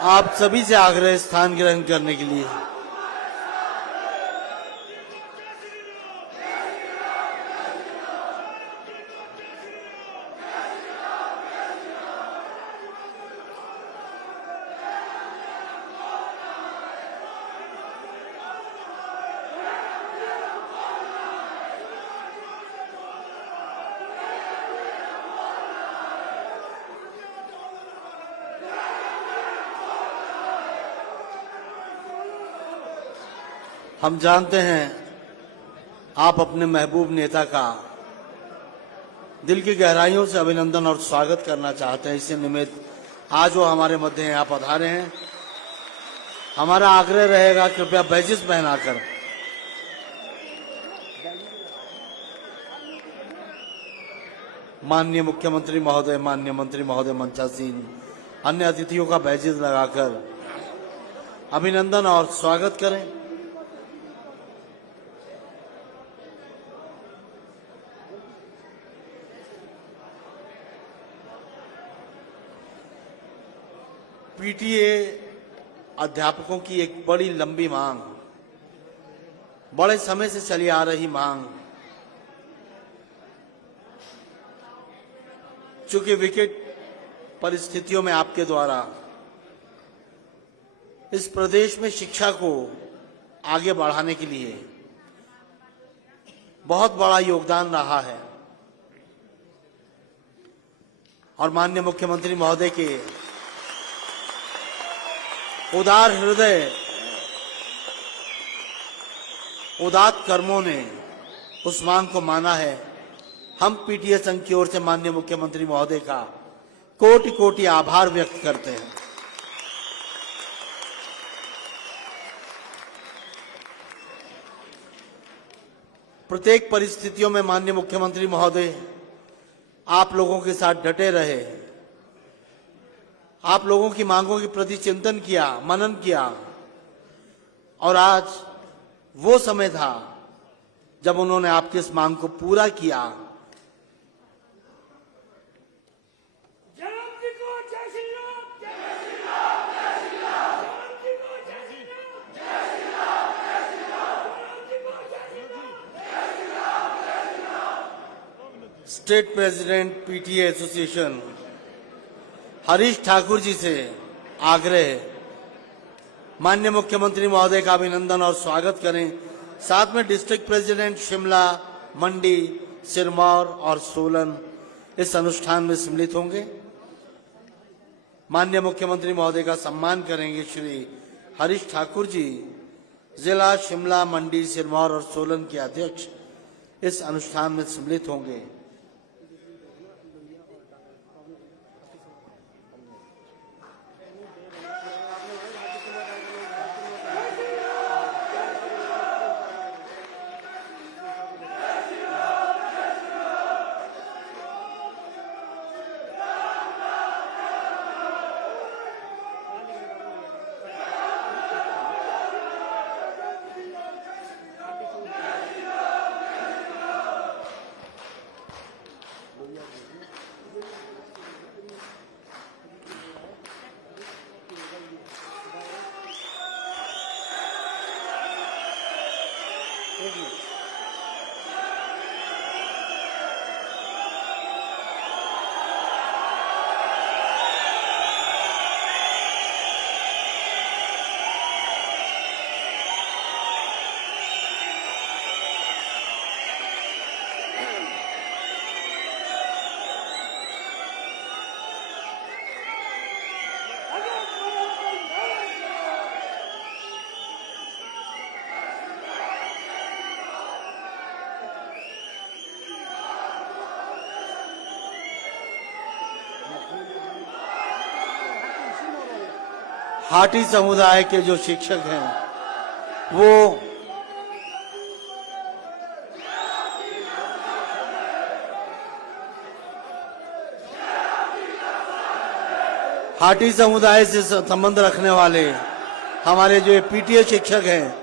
आप सभी से आग्रह स्थान ग्रहण करने के लिए। हम जानते हैं आप अपने महबूब नेता का दिल की गहराइयों से अभिनंदन और स्वागत करना चाहते हैं। इससे निमित्त आज वो हमारे मध्य हैं, आप पधारे हैं। हमारा आग्रह रहेगा कृपया बैजिस पहनाकर माननीय मुख्यमंत्री महोदय, माननीय मंत्री महोदय, मंचासीन अन्य अतिथियों का बैजिस लगाकर अभिनंदन और स्वागत करें। पीटीए अध्यापकों की एक बड़ी लंबी मांग, बड़े समय से चली आ रही मांग, चूंकि विकट परिस्थितियों में आपके द्वारा इस प्रदेश में शिक्षा को आगे बढ़ाने के लिए बहुत बड़ा योगदान रहा है और माननीय मुख्यमंत्री महोदय के उदार हृदय, उदात्त कर्मों ने उस मांग को माना है। हम पीटीए संघ की ओर से माननीय मुख्यमंत्री महोदय का कोटि कोटि आभार व्यक्त करते हैं। प्रत्येक परिस्थितियों में माननीय मुख्यमंत्री महोदय आप लोगों के साथ डटे रहे, आप लोगों की मांगों के प्रति चिंतन किया, मनन किया और आज वो समय था जब उन्होंने आपकी इस मांग को पूरा किया। State president PTA association Harish Thakur ji से आग्रह, माननीय मुख्यमंत्री महोदय का अभिनंदन और स्वागत करें। साथ में डिस्ट्रिक्ट प्रेसिडेंट शिमला, मंडी, सिरमौर और सोलन इस अनुष्ठान में सम्मिलित होंगे। माननीय मुख्यमंत्री महोदय का सम्मान करेंगे श्री हरीश ठाकुर जी, जिला शिमला, मंडी, सिरमौर और सोलन के अध्यक्ष इस अनुष्ठान में सम्मिलित होंगे। हाटी समुदाय के जो शिक्षक हैं वो हाटी समुदाय से संबंध रखने वाले हमारे जो पीटीए शिक्षक हैं,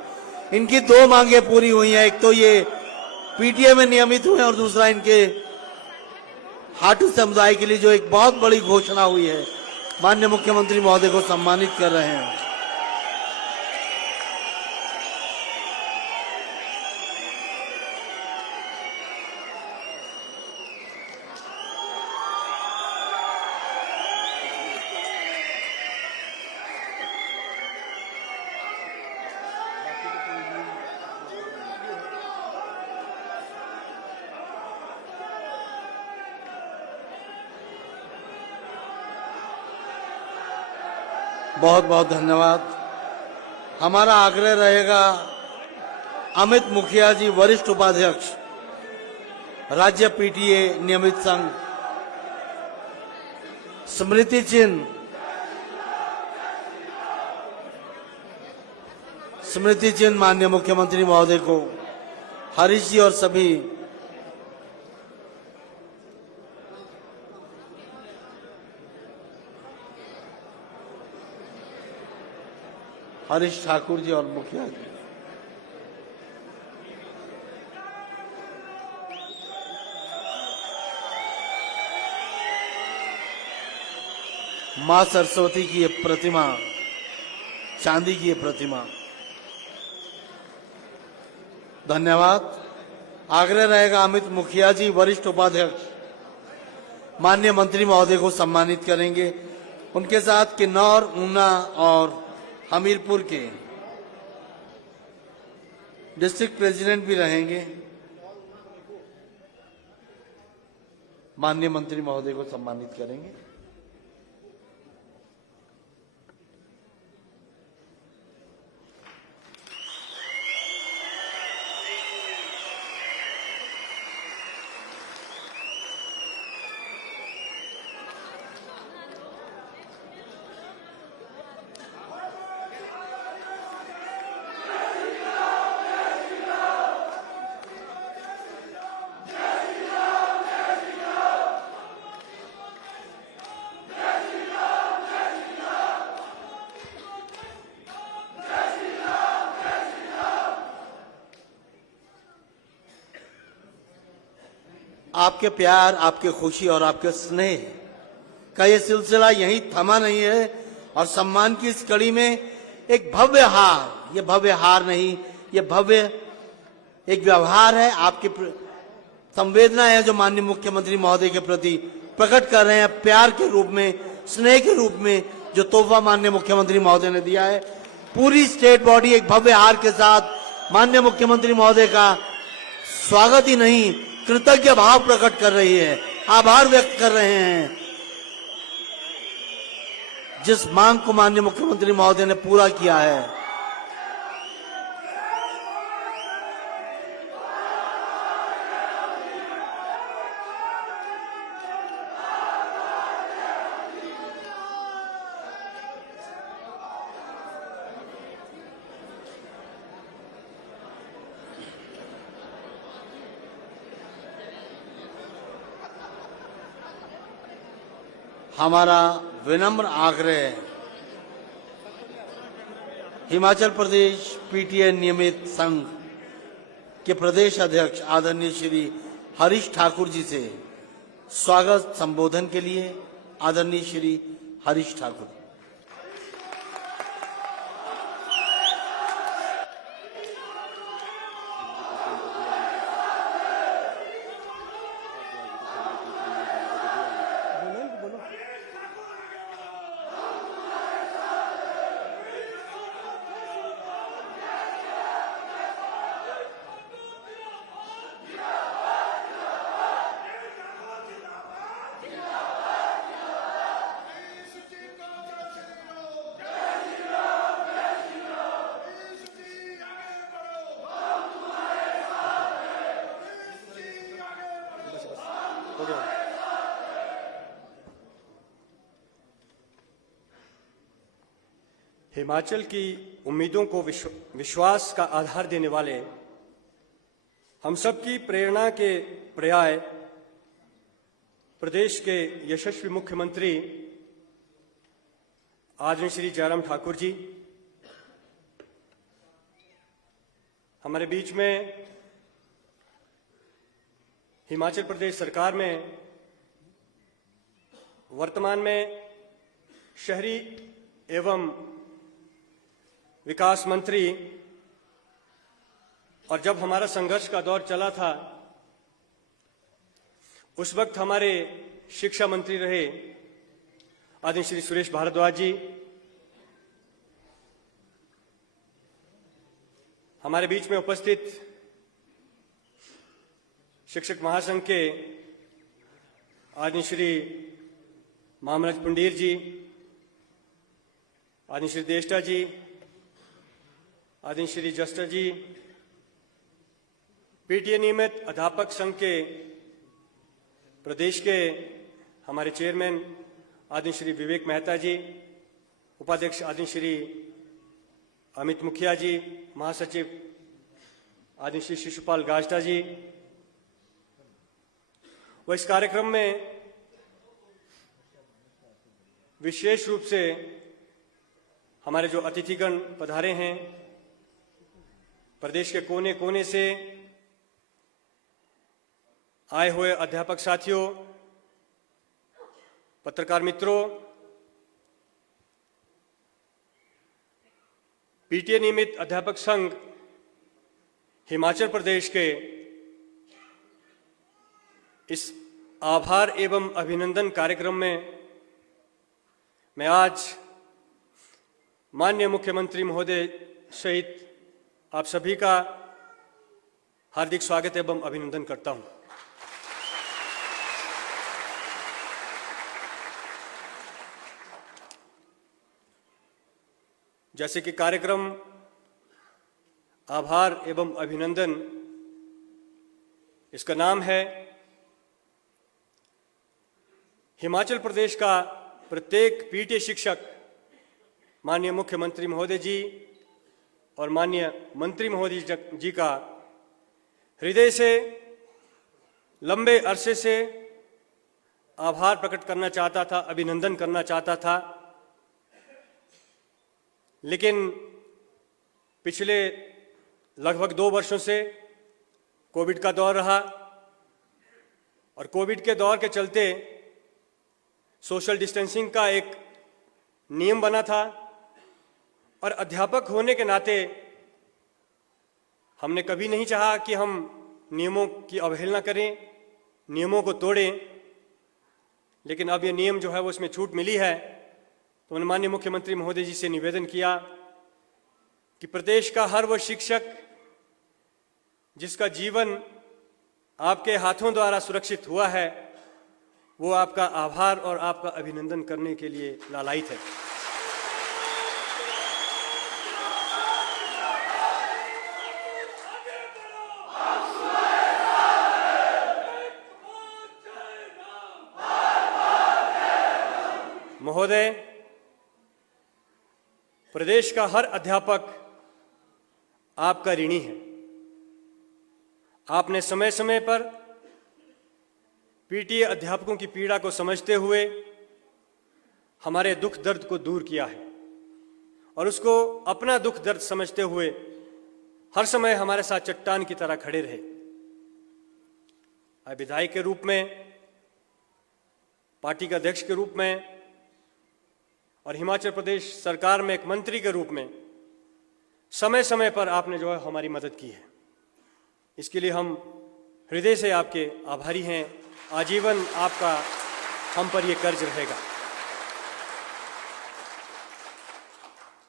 इनकी दो मांगे पूरी हुई हैं। एक तो ये पीटीए में नियमित हुए और दूसरा इनके हाटी समुदाय के लिए जो एक बहुत बड़ी घोषणा हुई है माननीय मुख्यमंत्री महोदय को सम्मानित कर रहे हैं। बहुत बहुत धन्यवाद। हमारा आग्रह रहेगा अमित मुखिया जी, वरिष्ठ उपाध्यक्ष, राज्य पीटीए नियमित संघ, स्मृति चिन्ह माननीय मुख्यमंत्री महोदय को, हरीश जी और सभी हरीश ठाकुर जी और मुखिया जी। मां सरस्वती की ये प्रतिमा, चांदी की ये प्रतिमा। धन्यवाद। आग्रह रहेगा अमित मुखिया जी, वरिष्ठ उपाध्यक्ष, माननीय मंत्री महोदय को सम्मानित करेंगे। उनके साथ किन्नौर, ऊना और हमीरपुर के डिस्ट्रिक्ट प्रेसिडेंट भी रहेंगे। माननीय मंत्री महोदय को सम्मानित करेंगे। आपके प्यार, आपके खुशी और आपके स्नेह का ये सिलसिला यहीं थमा नहीं है और सम्मान की इस कड़ी में एक भव्य हार, ये भव्य हार नहीं, ये भव्य एक व्यवहार है। आपकी संवेदना है जो माननीय मुख्यमंत्री महोदय के प्रति प्रकट कर रहे हैं, प्यार के रूप में, स्नेह के रूप में जो तोहफा माननीय मुख्यमंत्री महोदय ने दिया है। पूरी स्टेट बॉडी एक भव्य हार के साथ माननीय मुख्यमंत्री महोदय का स्वागत ही नहीं, कृतज्ञ भाव प्रकट कर रही है, आभार व्यक्त कर रहे हैं। जिस मांग को माननीय मुख्यमंत्री महोदय ने पूरा किया है, हमारा विनम्र आग्रह हिमाचल प्रदेश पीटीए नियमित संघ के प्रदेश अध्यक्ष आदरणीय श्री हरीश ठाकुर जी से स्वागत संबोधन के लिए आदरणीय श्री हरीश ठाकुर। हिमाचल की उम्मीदों को विश्वास का आधार देने वाले, हम सबकी प्रेरणा के पर्याय प्रदेश के यशस्वी मुख्यमंत्री आदरणीय श्री जयराम ठाकुर जी हमारे बीच में हिमाचल प्रदेश सरकार में वर्तमान में शहरी एवं विकास मंत्री, और जब हमारा संघर्ष का दौर चला था उस वक्त हमारे शिक्षा मंत्री रहे आदरणीय श्री सुरेश भारद्वाज जी। हमारे बीच में उपस्थित शिक्षक महासंघ के आदरणीय श्री मामराज पुंडीर जी, आदरणीय श्री देष्टा जी, आदरणीय श्री जस्टर जी, पीटीए नियमित अध्यापक संघ के प्रदेश के हमारे चेयरमैन आदरणीय श्री विवेक मेहता जी, उपाध्यक्ष आदरणीय श्री अमित मुखिया जी, महासचिव आदरणीय श्री शिशुपाल गाजटा जी। वो इस कार्यक्रम में विशेष रूप से हमारे जो अतिथिगण पधारे हैं, प्रदेश के कोने कोने से आए हुए अध्यापक साथियों, पत्रकार मित्रों, पीटीए नियमित अध्यापक संघ हिमाचल प्रदेश के इस आभार एवं अभिनंदन कार्यक्रम में मैं आज माननीय मुख्यमंत्री महोदय सहित आप सभी का हार्दिक स्वागत एवं अभिनंदन करता हूं। जैसे कि कार्यक्रम आभार एवं अभिनंदन, इसका नाम है। हिमाचल प्रदेश का प्रत्येक पीटीए शिक्षक माननीय मुख्यमंत्री महोदय जी और माननीय मंत्री महोदय जी का हृदय से लंबे अरसे से आभार प्रकट करना चाहता था, अभिनंदन करना चाहता था। लेकिन पिछले लगभग 2 वर्षों से कोविड का दौर रहा और कोविड के दौर के चलते सोशल डिस्टेंसिंग का एक नियम बना था और अध्यापक होने के नाते हमने कभी नहीं चाहा कि हम नियमों की अवहेलना करें, नियमों को तोड़ें। लेकिन अब ये नियम जो है वो उसमें छूट मिली है, तो मैंने माननीय मुख्यमंत्री महोदय जी से निवेदन किया कि प्रदेश का हर वो शिक्षक जिसका जीवन आपके हाथों द्वारा सुरक्षित हुआ है, वो आपका आभार और आपका अभिनंदन करने के लिए लालायित है। महोदय, प्रदेश का हर अध्यापक आपका ऋणी है। आपने समय समय पर पीटीए अध्यापकों की पीड़ा को समझते हुए हमारे दुख दर्द को दूर किया है और उसको अपना दुख दर्द समझते हुए हर समय हमारे साथ चट्टान की तरह खड़े रहे। विधायक के रूप में, पार्टी के अध्यक्ष के रूप में और हिमाचल प्रदेश सरकार में एक मंत्री के रूप में समय समय पर आपने जो है हमारी मदद की है। इसके लिए हम हृदय से आपके आभारी हैं। आजीवन आपका हम पर यह कर्ज रहेगा।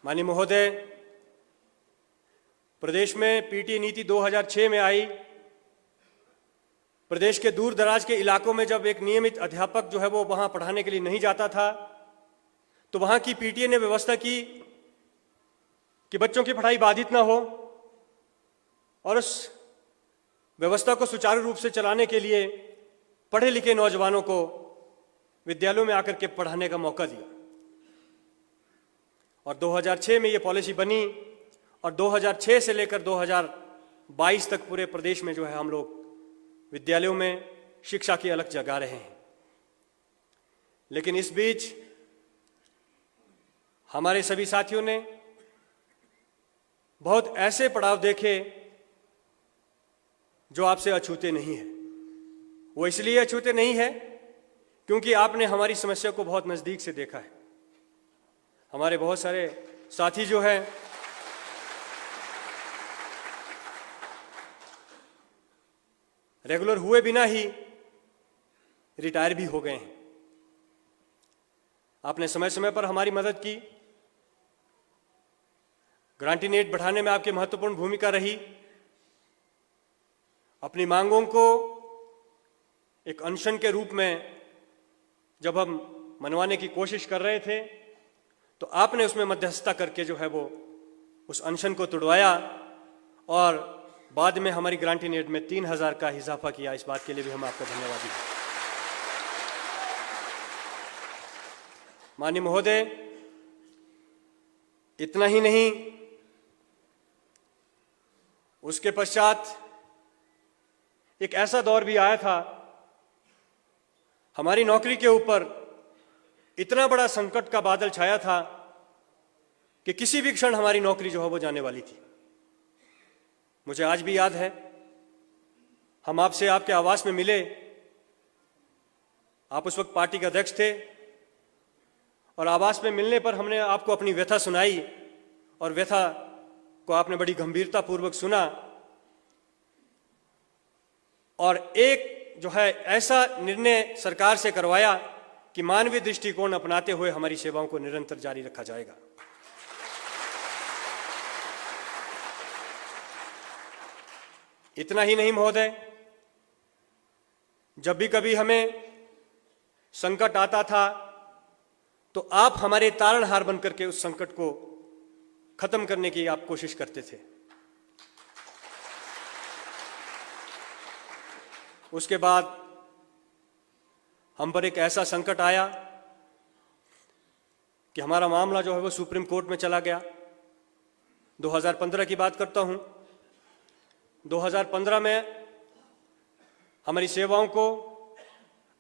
माननीय महोदय, प्रदेश में पीटीए नीति 2006 में आई। प्रदेश के दूर दराज के इलाकों में जब एक नियमित अध्यापक जो है वो वहां पढ़ाने के लिए नहीं जाता था, तो वहां की पीटीए ने व्यवस्था की कि बच्चों की पढ़ाई बाधित ना हो और उस व्यवस्था को सुचारू रूप से चलाने के लिए पढ़े लिखे नौजवानों को विद्यालयों में आकर के पढ़ाने का मौका दिया। और 2006 में ये पॉलिसी बनी और 2006 से लेकर 2022 तक पूरे प्रदेश में जो है हम लोग विद्यालयों में शिक्षा की अलख जगा रहे हैं। लेकिन इस बीच हमारे सभी साथियों ने बहुत ऐसे पड़ाव देखे जो आपसे अछूते नहीं है। वो इसलिए अछूते नहीं है क्योंकि आपने हमारी समस्या को बहुत नजदीक से देखा है। हमारे बहुत सारे साथी जो हैं रेगुलर हुए बिना ही रिटायर भी हो गए हैं। आपने समय समय पर हमारी मदद की, ग्रांटीनेट बढ़ाने में आपकी महत्वपूर्ण भूमिका रही। अपनी मांगों को एक अनशन के रूप में जब हम मनवाने की कोशिश कर रहे थे तो आपने उसमें मध्यस्थता करके जो है वो उस अनशन को तुड़वाया और बाद में हमारी ग्रांटीनेट में 3000 का इजाफा किया। इस बात के लिए भी हम आपका धन्यवादी हैं। माननीय महोदय, इतना ही नहीं, उसके पश्चात एक ऐसा दौर भी आया था, हमारी नौकरी के ऊपर इतना बड़ा संकट का बादल छाया था कि किसी भी क्षण हमारी नौकरी जो है वो जाने वाली थी। मुझे आज भी याद है, हम आपसे आपके आवास में मिले। आप उस वक्त पार्टी के अध्यक्ष थे और आवास में मिलने पर हमने आपको अपनी व्यथा सुनाई और व्यथा को आपने बड़ी गंभीरता पूर्वक सुना और एक जो है ऐसा निर्णय सरकार से करवाया कि मानवीय दृष्टिकोण अपनाते हुए हमारी सेवाओं को निरंतर जारी रखा जाएगा। इतना ही नहीं महोदय, जब भी कभी हमें संकट आता था तो आप हमारे तारणहार बनकर के उस संकट को खत्म करने की आप कोशिश करते थे। उसके बाद हम पर एक ऐसा संकट आया कि हमारा मामला जो है वो सुप्रीम कोर्ट में चला गया। 2015 की बात करता हूं। 2015 में हमारी सेवाओं को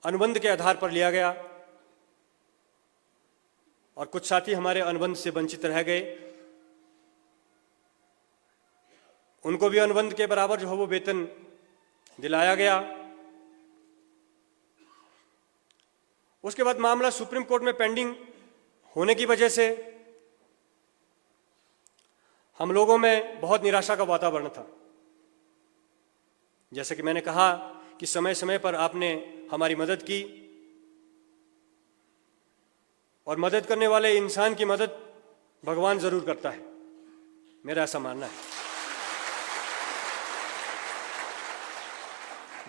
अनुबंध के आधार पर लिया गया और कुछ साथी हमारे अनुबंध से वंचित रह गए। उनको भी अनुबंध के बराबर जो है वो वेतन दिलाया गया। उसके बाद मामला सुप्रीम कोर्ट में पेंडिंग होने की वजह से हम लोगों में बहुत निराशा का वातावरण था। जैसे कि मैंने कहा कि समय समय पर आपने हमारी मदद की और मदद करने वाले इंसान की मदद भगवान जरूर करता है, मेरा ऐसा मानना है।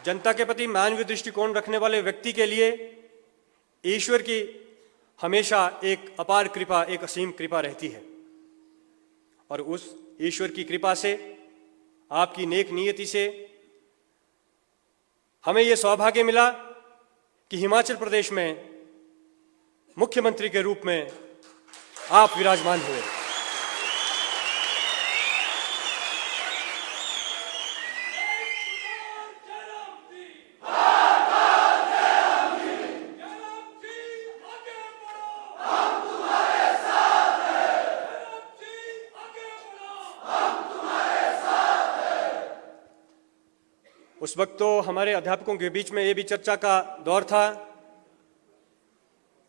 जनता के प्रति मानवीय दृष्टिकोण रखने वाले व्यक्ति के लिए ईश्वर की हमेशा एक अपार कृपा, एक असीम कृपा रहती है और उस ईश्वर की कृपा से, आपकी नेक नियति से हमें यह सौभाग्य मिला कि हिमाचल प्रदेश में मुख्यमंत्री के रूप में आप विराजमान हुए। उस वक्त तो हमारे अध्यापकों के बीच में ये भी चर्चा का दौर था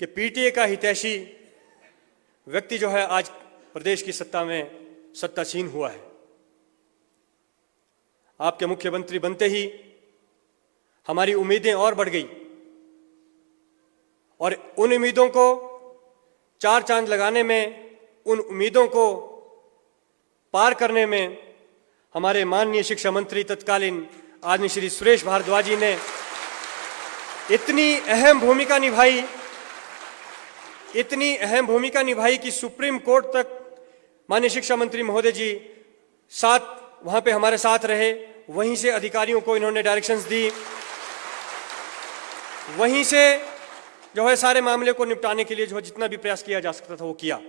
कि पीटीए का हितैषी व्यक्ति जो है आज प्रदेश की सत्ता में सत्तासीन हुआ है। आपके मुख्यमंत्री बनते ही हमारी उम्मीदें और बढ़ गई और उन उम्मीदों को चार चांद लगाने में, उन उम्मीदों को पार करने में हमारे माननीय शिक्षा मंत्री तत्कालीन आदरणीय श्री सुरेश भारद्वाज जी ने इतनी अहम भूमिका निभाई कि सुप्रीम कोर्ट तक माननीय शिक्षा मंत्री महोदय जी वहां पे हमारे साथ रहे। वहीं से अधिकारियों को इन्होंने डायरेक्शंस दी, वहीं से जो है सारे मामले को निपटाने के लिए जो जितना भी प्रयास किया जा सकता था वो किया।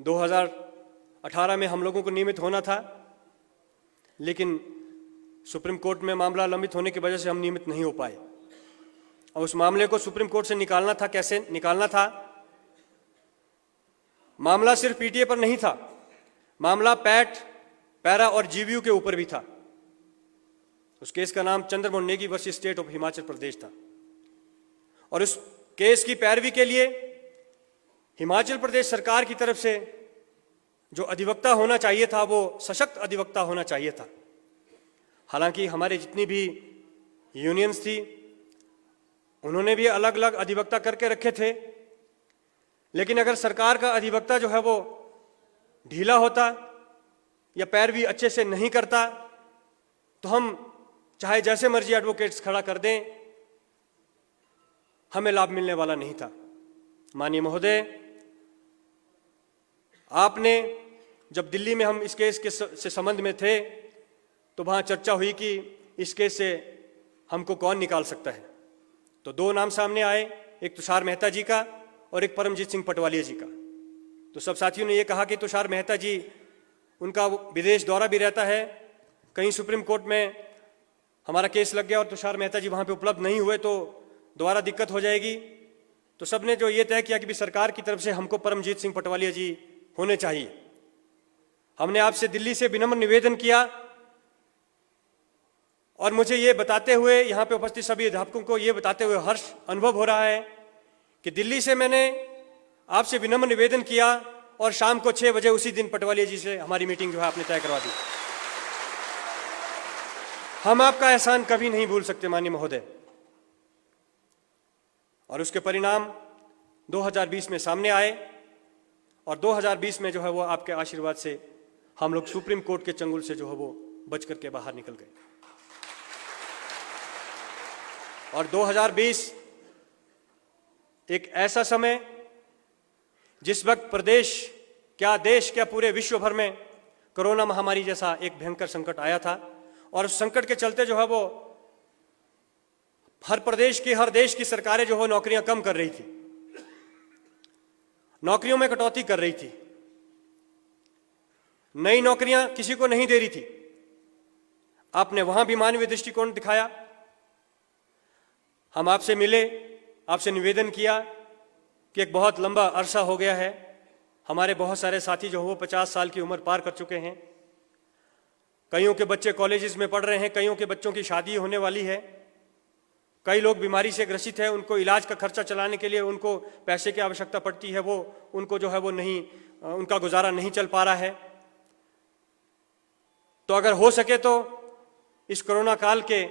2018 में हम लोगों को नियमित होना था, लेकिन सुप्रीम कोर्ट में मामला लंबित होने की वजह से हम नियमित नहीं हो पाए और उस मामले को सुप्रीम कोर्ट से निकालना था। कैसे निकालना था? मामला सिर्फ पीटीए पर नहीं था, मामला पैट, पैरा और जीवीयू के ऊपर भी था। उस केस का नाम Chandramohan Negi versus state of Himachal Pradesh था और उस केस की पैरवी के लिए हिमाचल प्रदेश सरकार की तरफ से जो अधिवक्ता होना चाहिए था वो सशक्त अधिवक्ता होना चाहिए था। हालांकि हमारे जितनी भी यूनियंस थी उन्होंने भी अलग अलग अधिवक्ता करके रखे थे, लेकिन अगर सरकार का अधिवक्ता जो है वो ढीला होता या पैरवी अच्छे से नहीं करता तो हम चाहे जैसे मर्जी एडवोकेट्स खड़ा कर दें, हमें लाभ मिलने वाला नहीं था। माननीय महोदय, आपने जब दिल्ली में हम इस केस के से संबंध में थे तो वहां चर्चा हुई कि इस केस से हमको कौन निकाल सकता है। तो दो नाम सामने आए, एक तुषार मेहता जी का और एक परमजीत सिंह पटवालिया जी का। तो सब साथियों ने यह कहा कि तुषार मेहता जी, उनका विदेश दौरा भी रहता है, कहीं सुप्रीम कोर्ट में हमारा केस लग गया और तुषार मेहता जी वहां पे उपलब्ध नहीं हुए तो दोबारा दिक्कत हो जाएगी। तो सबने जो ये तय किया कि भी सरकार की तरफ से हमको परमजीत सिंह पटवालिया जी होने चाहिए। हमने आपसे दिल्ली से विनम्र निवेदन किया और मुझे ये बताते हुए, यहाँ पे उपस्थित सभी अध्यापकों को ये बताते हुए हर्ष अनुभव हो रहा है कि दिल्ली से मैंने आपसे विनम्र निवेदन किया और शाम को 6 बजे उसी दिन पटवालिया जी से हमारी मीटिंग जो है आपने तय करवा दी। हम आपका एहसान कभी नहीं भूल सकते माननीय महोदय। और उसके परिणाम 2020 में सामने आए और 2020 में जो है वो आपके आशीर्वाद से हम लोग सुप्रीम कोर्ट के चंगुल से जो है वो बच करके बाहर निकल गए। और 2020 एक ऐसा समय जिस वक्त प्रदेश क्या, देश क्या, पूरे विश्व भर में कोरोना महामारी जैसा एक भयंकर संकट आया था और उस संकट के चलते जो है वो हर प्रदेश की, हर देश की सरकारें जो है नौकरियां कम कर रही थी, नौकरियों में कटौती कर रही थी, नई नौकरियां किसी को नहीं दे रही थी। आपने वहां भी मानवीय दृष्टिकोण दिखाया। हम आपसे मिले, आपसे निवेदन किया कि एक बहुत लंबा अरसा हो गया है, हमारे बहुत सारे साथी जो हो 50 साल की उम्र पार कर चुके हैं, कईयों के बच्चे कॉलेजेस में पढ़ रहे हैं, कईयों के बच्चों की शादी होने वाली है, कई लोग बीमारी से ग्रसित है, उनको इलाज का खर्चा चलाने के लिए उनको पैसे की आवश्यकता पड़ती है, वो उनको जो है वो नहीं, उनका गुजारा नहीं चल पा रहा है। तो अगर हो सके तो इस कोरोना काल के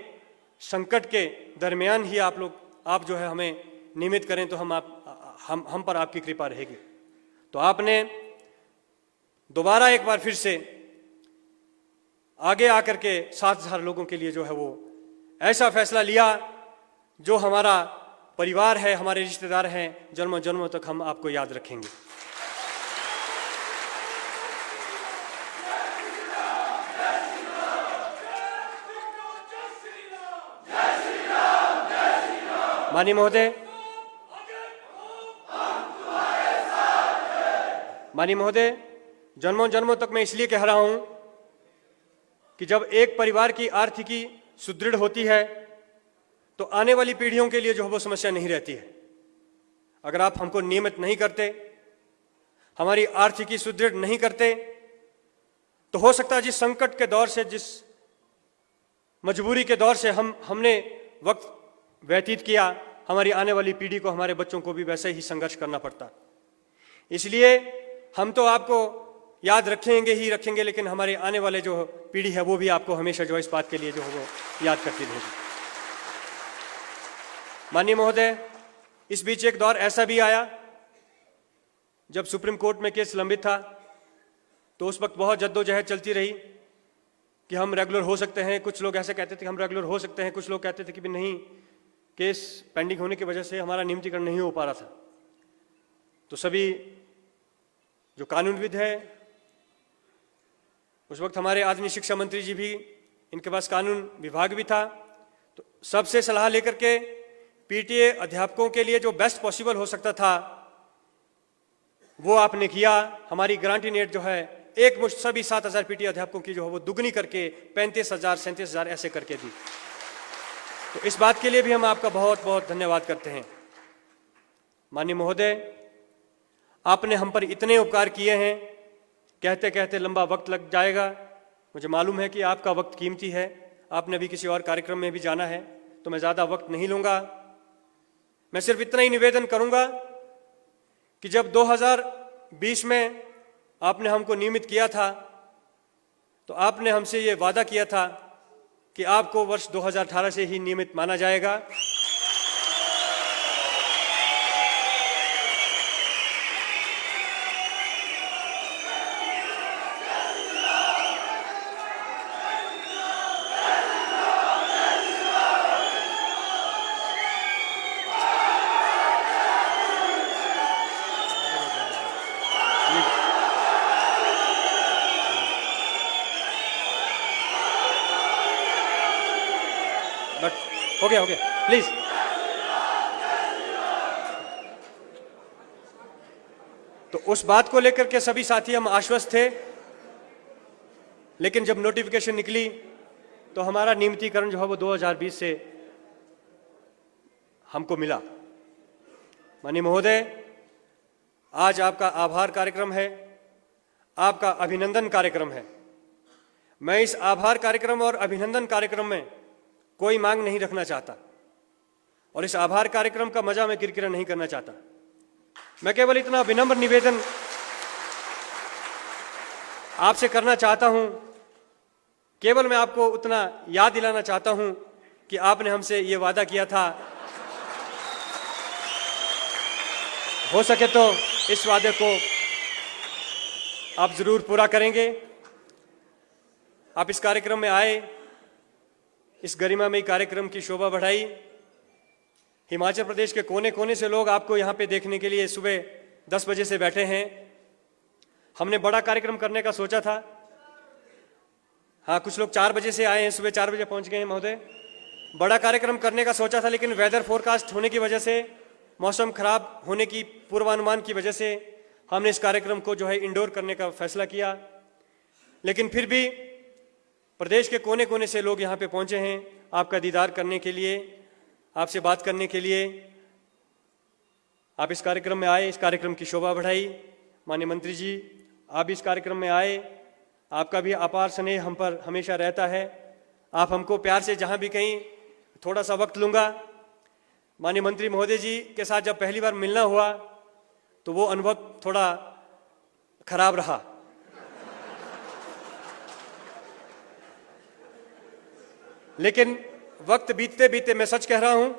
संकट के दरमियान ही आप जो है हमें नियमित करें तो हम पर आपकी कृपा रहेगी। तो आपने दोबारा एक बार फिर से आगे आकर के 7,000 लोगों के लिए जो है वो ऐसा फैसला लिया जो हमारा परिवार है, हमारे रिश्तेदार हैं, जन्मों जन्मों तक हम आपको याद रखेंगे। माननीय महोदय, जन्मों जन्मों तक मैं इसलिए कह रहा हूं कि जब एक परिवार की आर्थिकी सुदृढ़ होती है तो आने वाली पीढ़ियों के लिए जो है वो समस्या नहीं रहती है। अगर आप हमको नियमित नहीं करते, हमारी आर्थिकी सुदृढ़ नहीं करते, तो हो सकता है जिस संकट के दौर से, जिस मजबूरी के दौर से हमने वक्त व्यतीत किया, हमारी आने वाली पीढ़ी को, हमारे बच्चों को भी वैसे ही संघर्ष करना पड़ता। इसलिए हम तो आपको याद रखेंगे ही रखेंगे, लेकिन हमारे आने वाले जो पीढ़ी है वो भी आपको हमेशा जो इस बात के लिए जो है वो याद करती रहेगी। माननीय महोदय, इस बीच एक दौर ऐसा भी आया जब सुप्रीम कोर्ट में केस लंबित था, तो उस वक्त बहुत जद्दोजहद चलती रही कि हम रेगुलर हो सकते हैं। कुछ लोग ऐसे कहते थे कि हम रेगुलर हो सकते हैं, कुछ लोग कहते थे कि भी नहीं, केस पेंडिंग होने की वजह से हमारा नियमितीकरण नहीं हो पा रहा था। तो सभी जो कानूनविद है, उस वक्त हमारे आदरणीय शिक्षा मंत्री जी भी, इनके पास कानून विभाग भी था, तो सबसे सलाह लेकर के पीटीए अध्यापकों के लिए जो बेस्ट पॉसिबल हो सकता था वो आपने किया। हमारी गारंटी नेट जो है एक मुश्त सभी 7,000 पीटीए अध्यापकों की जो है वो दुगनी करके 35,000 37,000 ऐसे करके दी। तो इस बात के लिए भी हम आपका बहुत बहुत धन्यवाद करते हैं। माननीय महोदय, आपने हम पर इतने उपकार किए हैं, कहते कहते लंबा वक्त लग जाएगा। मुझे मालूम है कि आपका वक्त कीमती है, आपने अभी किसी और कार्यक्रम में भी जाना है, तो मैं ज़्यादा वक्त नहीं लूँगा। मैं सिर्फ इतना ही निवेदन करूँगा कि जब 2020 में आपने हमको नियमित किया था तो आपने हमसे ये वादा किया था कि आपको वर्ष 2018 से ही नियमित माना जाएगा। बट हो गया प्लीज। तो उस बात को लेकर के सभी साथी हम आश्वस्त थे, लेकिन जब नोटिफिकेशन निकली तो हमारा नियमितीकरण जो है वो 2020 से हमको मिला। माननीय महोदय, आज आपका आभार कार्यक्रम है, आपका अभिनंदन कार्यक्रम है। मैं इस आभार कार्यक्रम और अभिनंदन कार्यक्रम में कोई मांग नहीं रखना चाहता और इस आभार कार्यक्रम का मजा मैं किरकिरा नहीं करना चाहता। मैं केवल इतना विनम्र निवेदन आपसे करना चाहता हूं, केवल मैं आपको उतना याद दिलाना चाहता हूं कि आपने हमसे ये वादा किया था, हो सके तो इस वादे को आप जरूर पूरा करेंगे। आप इस कार्यक्रम में आए, इस गरिमामयी कार्यक्रम की शोभा बढ़ाई। हिमाचल प्रदेश के कोने कोने से लोग आपको यहाँ पे देखने के लिए सुबह 10 बजे से बैठे हैं। हमने बड़ा कार्यक्रम करने का सोचा था। हाँ, कुछ लोग 4 बजे से आए हैं, सुबह 4 बजे पहुँच गए हैं महोदय। बड़ा कार्यक्रम करने का सोचा था, लेकिन वेदर फोरकास्ट होने की वजह से, मौसम खराब होने की पूर्वानुमान की वजह से हमने इस कार्यक्रम को जो है इंडोर करने का फैसला किया। लेकिन फिर भी प्रदेश के कोने कोने से लोग यहाँ पे पहुँचे हैं आपका दीदार करने के लिए, आपसे बात करने के लिए। आप इस कार्यक्रम में आए, इस कार्यक्रम की शोभा बढ़ाई। माननीय मंत्री जी, आप भी इस कार्यक्रम में आए, आपका भी अपार स्नेह हम पर हमेशा रहता है। आप हमको प्यार से जहाँ भी कहीं थोड़ा सा वक्त लूँगा। माननीय मंत्री महोदय जी के साथ जब पहली बार मिलना हुआ तो वो अनुभव थोड़ा खराब रहा। लेकिन वक्त बीतते बीतते, मैं सच कह रहा हूं,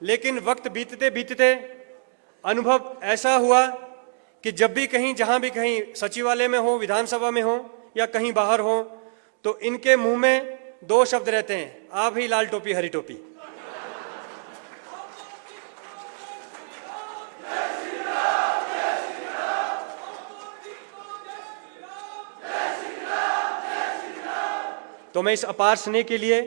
लेकिन वक्त बीतते बीतते अनुभव ऐसा हुआ कि जब भी कहीं, जहां भी कहीं सचिवालय में हो, विधानसभा में हो या कहीं बाहर हो, तो इनके मुंह में 2 शब्द रहते हैं, आप ही लाल टोपी हरी टोपी। तो मैं इस अपार स्नेह के लिए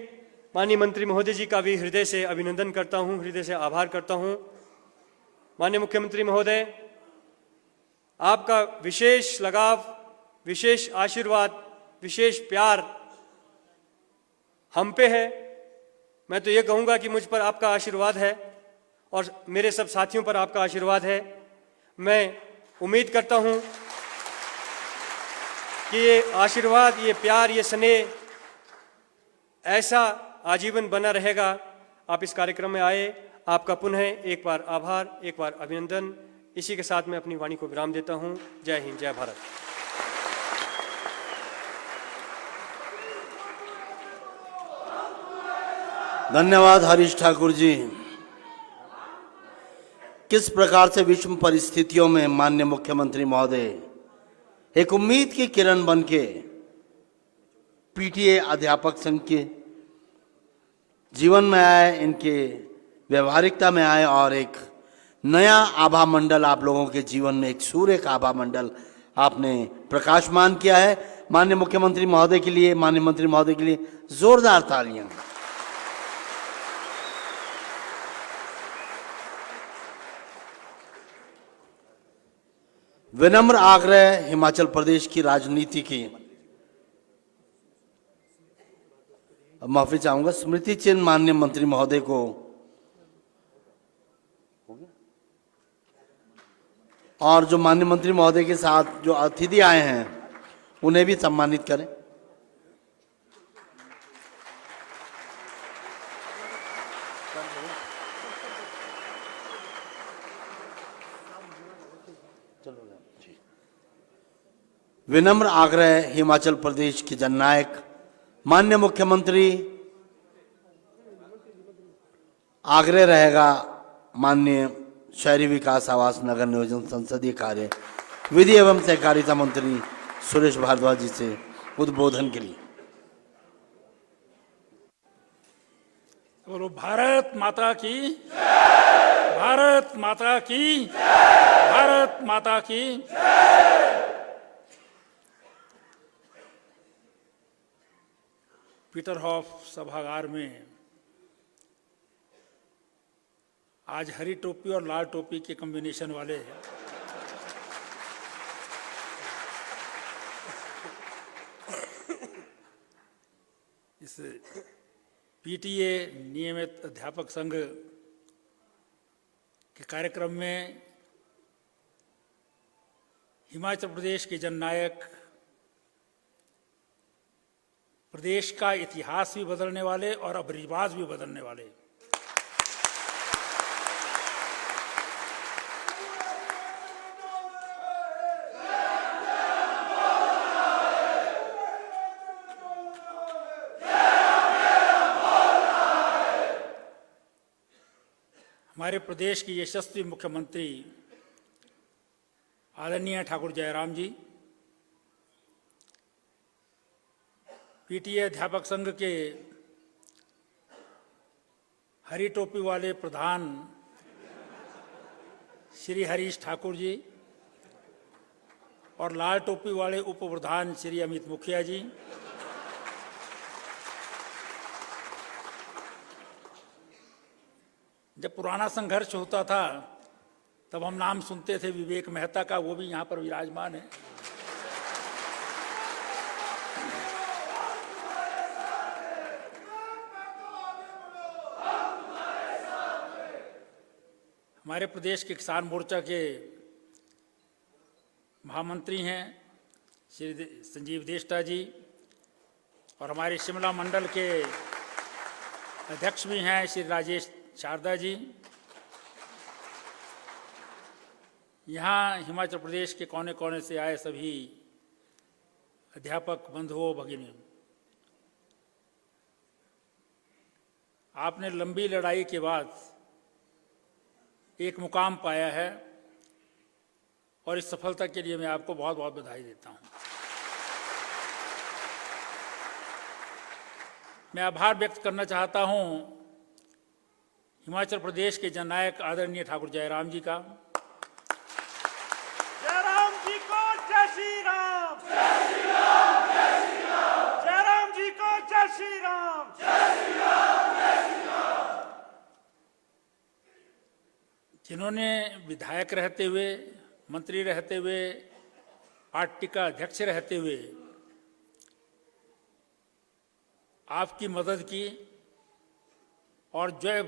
माननीय मंत्री महोदय जी का भी हृदय से अभिनंदन करता हूं, हृदय से आभार करता हूं। माननीय मुख्यमंत्री महोदय, आपका विशेष लगाव, विशेष आशीर्वाद, विशेष प्यार हम पे है। मैं तो ये कहूंगा कि मुझ पर आपका आशीर्वाद है और मेरे सब साथियों पर आपका आशीर्वाद है। मैं उम्मीद करता हूं कि ये आशीर्वाद, ये प्यार, ये स्नेह ऐसा आजीवन बना रहेगा। आप इस कार्यक्रम में आए, आपका पुनः एक बार आभार, एक बार अभिनंदन। इसी के साथ मैं अपनी वाणी को विराम देता हूं। जय हिंद, जय भारत। धन्यवाद हरीश ठाकुर जी। किस प्रकार से विषम परिस्थितियों में माननीय मुख्यमंत्री महोदय एक उम्मीद की किरण बनके पीटीए अध्यापक संघ के जीवन में आए, इनके व्यवहारिकता में आए और एक नया आभा मंडल आप लोगों के जीवन में, एक सूर्य का आभा मंडल आपने प्रकाशमान किया है। माननीय मुख्यमंत्री महोदय के लिए, माननीय मंत्री महोदय के लिए जोरदार तालियां। विनम्र आग्रह हिमाचल प्रदेश की राजनीति की। अब माफी चाहूंगा, स्मृति चिन्ह माननीय मंत्री महोदय को और जो माननीय मंत्री महोदय के साथ जो अतिथि आए हैं उन्हें भी सम्मानित करें। विनम्र आग्रह हिमाचल प्रदेश के जननायक माननीय मुख्यमंत्री, आग्रह रहेगा माननीय शहरी विकास, आवास, नगर नियोजन, संसदीय कार्य, विधि एवं सहकारिता मंत्री सुरेश भारद्वाज जी से उद्बोधन के लिए। बोलो भारत माता की, भारत माता की, भारत माता की। पीटरहॉफ सभागार में आज हरी टोपी और लाल टोपी के कॉम्बिनेशन वाले इस पीटीए नियमित अध्यापक संघ के कार्यक्रम में हिमाचल प्रदेश के जननायक, प्रदेश का इतिहास भी बदलने वाले और अब रिवाज भी बदलने वाले हमारे प्रदेश के यशस्वी मुख्यमंत्री आदरणीय ठाकुर जयराम जी, पीटीए अध्यापक संघ के हरी टोपी वाले प्रधान श्री हरीश ठाकुर जी और लाल टोपी वाले उप प्रधान श्री अमित मुखिया जी, जब पुराना संघर्ष होता था तब हम नाम सुनते थे विवेक मेहता का, वो भी यहाँ पर विराजमान है। हमारे प्रदेश के किसान मोर्चा के महामंत्री हैं श्री संजीव देष्टा जी और हमारे शिमला मंडल के अध्यक्ष भी हैं श्री राजेश शारदा जी। यहाँ हिमाचल प्रदेश के कोने कोने से आए सभी अध्यापक बंधुओं, भगिनी, आपने लंबी लड़ाई के बाद एक मुकाम पाया है और इस सफलता के लिए मैं आपको बहुत बहुत बधाई देता हूँ। मैं आभार व्यक्त करना चाहता हूँ हिमाचल प्रदेश के जननायक आदरणीय ठाकुर जयराम जी का। जयराम जी को जय श्री राम, जय श्री राम, जय श्री राम। जयराम जी को जय श्री राम, जय श्री राम, जय श्री राम। जिन्होंने विधायक रहते हुए, मंत्री रहते हुए, पार्टी का अध्यक्ष रहते हुए आपकी मदद की और जब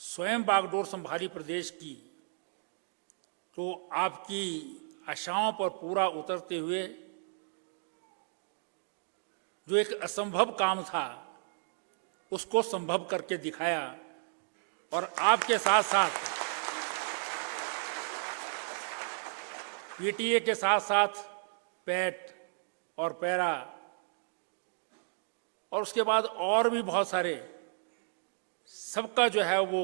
स्वयं बागडोर संभाली प्रदेश की तो आपकी आशाओं पर पूरा उतरते हुए जो एक असंभव काम था उसको संभव करके दिखाया और आपके साथ साथ पीटीए के साथ साथ पैट और पैरा और उसके बाद और भी बहुत सारे, सबका जो है वो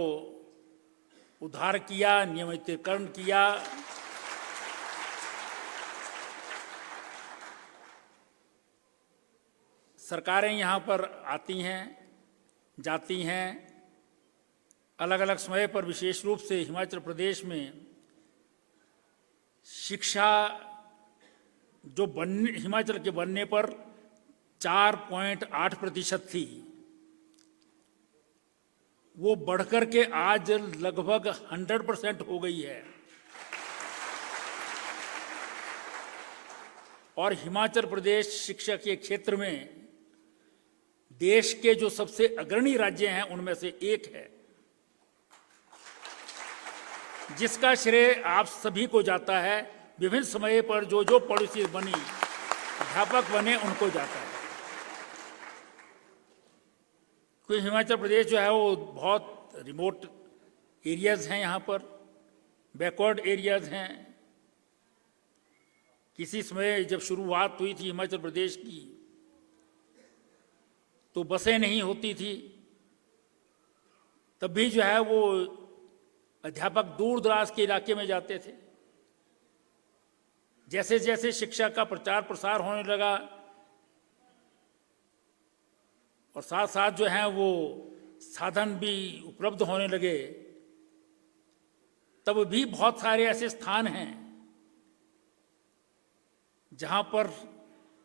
उद्धार किया, नियमितीकरण किया। सरकारें यहाँ पर आती हैं, जाती हैं, अलग अलग समय पर। विशेष रूप से हिमाचल प्रदेश में शिक्षा जो हिमाचल के बनने पर 4.8% थी, वो बढ़कर के आज लगभग 100% हो गई है। और हिमाचल प्रदेश शिक्षा के क्षेत्र में देश के जो सबसे अग्रणी राज्य हैं उनमें से एक है, जिसका श्रेय आप सभी को जाता है। विभिन्न समय पर जो जो पॉलिसी बनी, अध्यापक बने, उनको जाता है। कोई हिमाचल प्रदेश जो है वो बहुत रिमोट एरियाज हैं, यहाँ पर बैकवर्ड एरियाज हैं, किसी समय जब शुरुआत हुई थी हिमाचल प्रदेश की तो बसें नहीं होती थी, तब भी जो है वो अध्यापक दूर दराज के इलाके में जाते थे। जैसे जैसे शिक्षा का प्रचार प्रसार होने लगा और साथ साथ जो है वो साधन भी उपलब्ध होने लगे, तब भी बहुत सारे ऐसे स्थान हैं जहां पर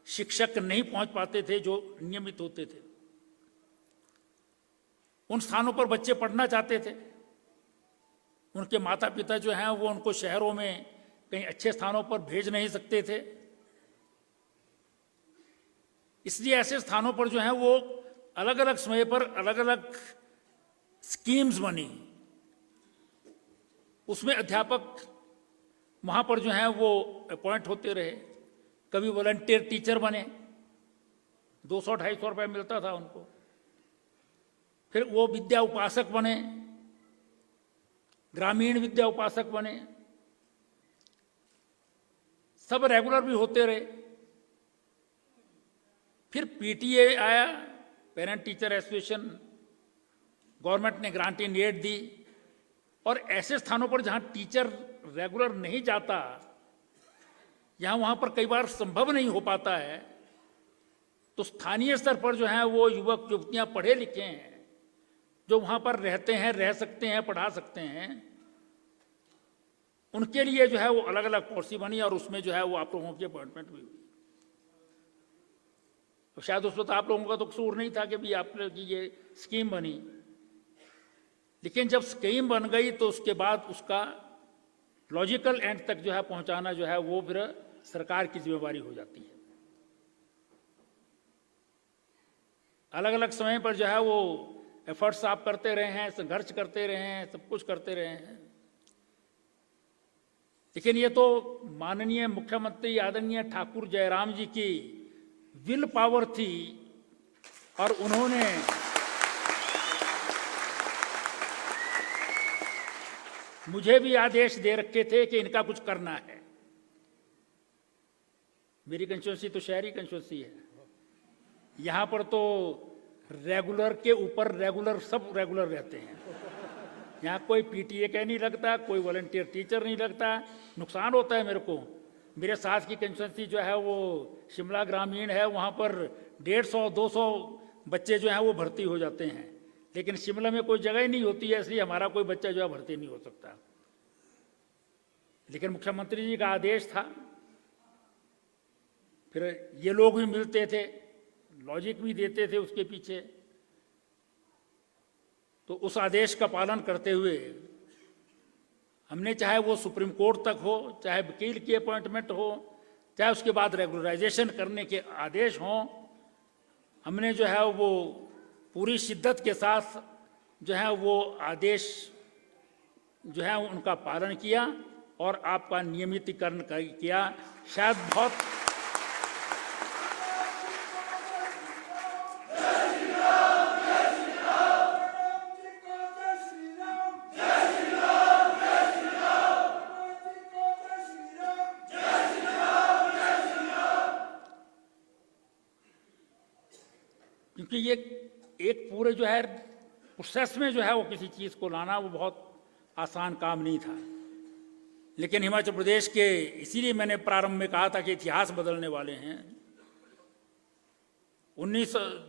शिक्षक नहीं पहुंच पाते थे जो नियमित होते थे। उन स्थानों पर बच्चे पढ़ना चाहते थे, उनके माता पिता जो हैं वो उनको शहरों में कहीं अच्छे स्थानों पर भेज नहीं सकते थे, इसलिए ऐसे स्थानों पर जो है वो अलग अलग समय पर अलग अलग स्कीम्स बनी। उसमें अध्यापक वहां पर जो है वो अपॉइंट होते रहे। कभी वॉलंटियर टीचर बने, 200-250 रुपये मिलता था उनको। फिर वो विद्या उपासक बने, ग्रामीण विद्या उपासक बने, सब रेगुलर भी होते रहे। फिर पीटीए आया, पेरेंट टीचर एसोसिएशन, गवर्नमेंट ने ग्रांट इन एड दी, और ऐसे स्थानों पर जहां टीचर रेगुलर नहीं जाता, जहां वहां पर कई बार संभव नहीं हो पाता है, तो स्थानीय स्तर पर जो है वो युवक युवतियां पढ़े लिखे हैं जो वहां पर रहते हैं, रह सकते हैं, पढ़ा सकते हैं, उनके लिए जो है वो अलग अलग पॉलिसी बनी और उसमें जो है वो आप लोगों की अपॉइंटमेंट भी हुई। तो शायद उस वक्त आप लोगों का तो कसूर नहीं था कि भी आप लोग की ये स्कीम बनी, लेकिन जब स्कीम बन गई तो उसके बाद उसका लॉजिकल एंड तक जो है पहुंचाना जो है वो फिर सरकार की जिम्मेवारी हो जाती है। अलग अलग समय पर जो है वो एफर्ट्स आप करते रहे हैं, संघर्ष करते रहे हैं, सब कुछ करते रहे हैं, लेकिन ये तो माननीय मुख्यमंत्री आदरणीय ठाकुर जयराम जी की विल पावर थी और उन्होंने मुझे भी आदेश दे रखे थे कि इनका कुछ करना है। मेरी कंस्टिट्यूंसी तो शहरी कंस्टिट्यूंसी है, यहां पर तो रेगुलर के ऊपर रेगुलर सब रेगुलर रहते हैं। यहाँ कोई पीटीए का नहीं लगता, कोई वॉलंटियर टीचर नहीं लगता। नुकसान होता है मेरे को। मेरे साथ की कंस्टिट्यूंसी जो है वो शिमला ग्रामीण है, वहाँ पर 150-200 बच्चे जो हैं वो भर्ती हो जाते हैं, लेकिन शिमला में कोई जगह ही नहीं होती है, इसलिए हमारा कोई बच्चा जो है भर्ती नहीं हो सकता। लेकिन मुख्यमंत्री जी का आदेश था, फिर ये लोग भी मिलते थे, लॉजिक भी देते थे उसके पीछे, तो उस आदेश का पालन करते हुए हमने, चाहे वो सुप्रीम कोर्ट तक हो, चाहे वकील की अपॉइंटमेंट हो, चाहे उसके बाद रेगुलराइजेशन करने के आदेश हों, हमने जो है वो पूरी शिद्दत के साथ जो है वो आदेश जो है उनका पालन किया और आपका नियमितीकरण किया। शायद बहुत क्योंकि ये एक पूरे जो है प्रोसेस में जो है वो किसी चीज़ को लाना वो बहुत आसान काम नहीं था। लेकिन हिमाचल प्रदेश के, इसीलिए मैंने प्रारंभ में कहा था कि इतिहास बदलने वाले हैं।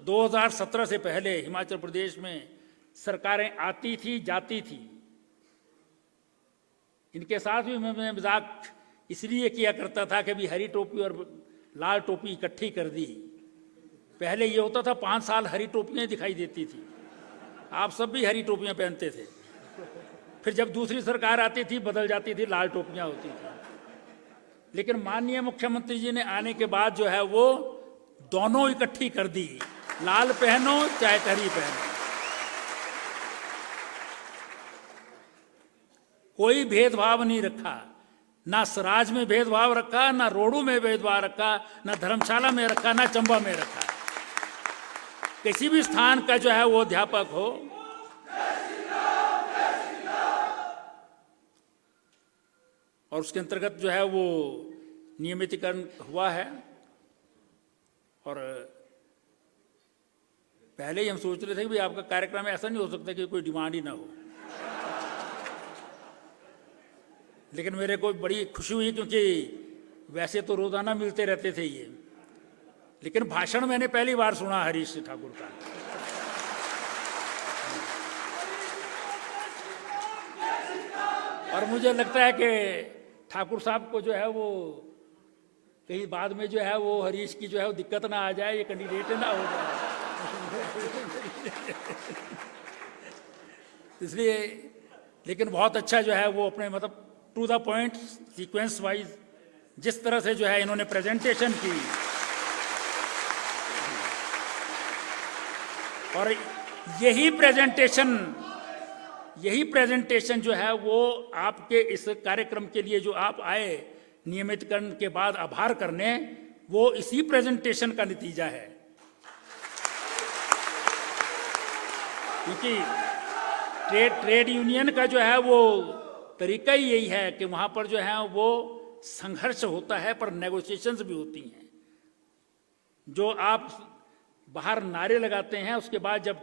2017 से पहले हिमाचल प्रदेश में सरकारें आती थी, जाती थी। इनके साथ भी मैं मजाक इसलिए किया करता था कि भी हरी टोपी और लाल टोपी इकट्ठी कर दी। पहले ये होता था 5 साल हरी टोपियां दिखाई देती थी, आप सब भी हरी टोपियां पहनते थे। फिर जब दूसरी सरकार आती थी बदल जाती थी, लाल टोपियां होती थी। लेकिन माननीय मुख्यमंत्री जी ने आने के बाद जो है वो दोनों इकट्ठी कर दी, लाल पहनो चाहे हरी पहनो, कोई भेदभाव नहीं रखा। ना सराज में भेदभाव रखा, ना रोडू में भेदभाव रखा, ना धर्मशाला में रखा, ना चंबा में रखा। किसी भी स्थान का जो है वो अध्यापक हो, और उसके अंतर्गत जो है वो नियमितीकरण हुआ है और पहले ही हम सोच रहे थे कि भाई आपका कार्यक्रम ऐसा नहीं हो सकता कि कोई डिमांड ही ना हो, लेकिन मेरे को बड़ी खुशी हुई क्योंकि वैसे तो रोजाना मिलते रहते थे ये, लेकिन भाषण मैंने पहली बार सुना हरीश ठाकुर का। और मुझे लगता है कि ठाकुर साहब को जो है वो कहीं बाद में जो है वो हरीश की जो है वो दिक्कत ना आ जाए, ये कैंडिडेट ना हो जाए इसलिए, लेकिन बहुत अच्छा जो है वो अपने मतलब to the point sequence wise जिस तरह से जो है इन्होंने प्रेजेंटेशन की, और यही प्रेजेंटेशन जो है वो आपके इस कार्यक्रम के लिए जो आप आए नियमितकरण के बाद आभार करने, वो इसी प्रेजेंटेशन का नतीजा है। क्योंकि ट्रेड यूनियन का जो है वो तरीका ही यही है कि वहां पर जो है वो संघर्ष होता है पर नेगोशिएशंस भी होती हैं। जो आप बाहर नारे लगाते हैं उसके बाद जब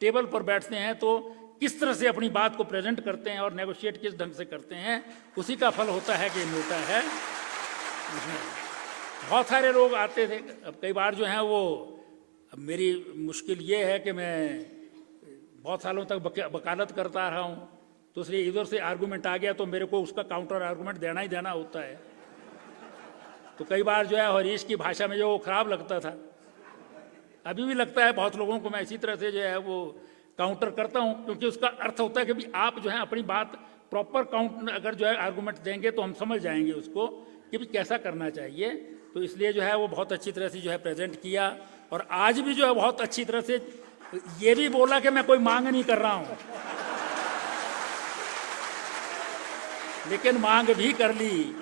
टेबल पर बैठते हैं तो किस तरह से अपनी बात को प्रेजेंट करते हैं और नेगोशिएट किस ढंग से करते हैं, उसी का फल होता है कि मिलता है। बहुत सारे लोग आते थे, अब कई बार जो है वो, अब मेरी मुश्किल ये है कि मैं बहुत सालों तक वकालत करता रहा हूँ, तो इसलिए इधर से आर्गूमेंट आ गया तो मेरे को उसका काउंटर आर्गूमेंट देना ही देना होता है। तो कई बार जो है हरीश की भाषा में जो वो खराब लगता था, अभी भी लगता है बहुत लोगों को, मैं इसी तरह से जो है वो काउंटर करता हूं, क्योंकि उसका अर्थ होता है कि भी आप जो है अपनी बात प्रॉपर काउंट अगर जो है आर्गूमेंट देंगे तो हम समझ जाएंगे उसको कि भी कैसा करना चाहिए। तो इसलिए जो है वो बहुत अच्छी तरह से जो है प्रेजेंट किया, और आज भी जो है बहुत अच्छी तरह से ये भी बोला कि मैं कोई मांग नहीं कर रहा हूं, लेकिन मांग भी कर ली।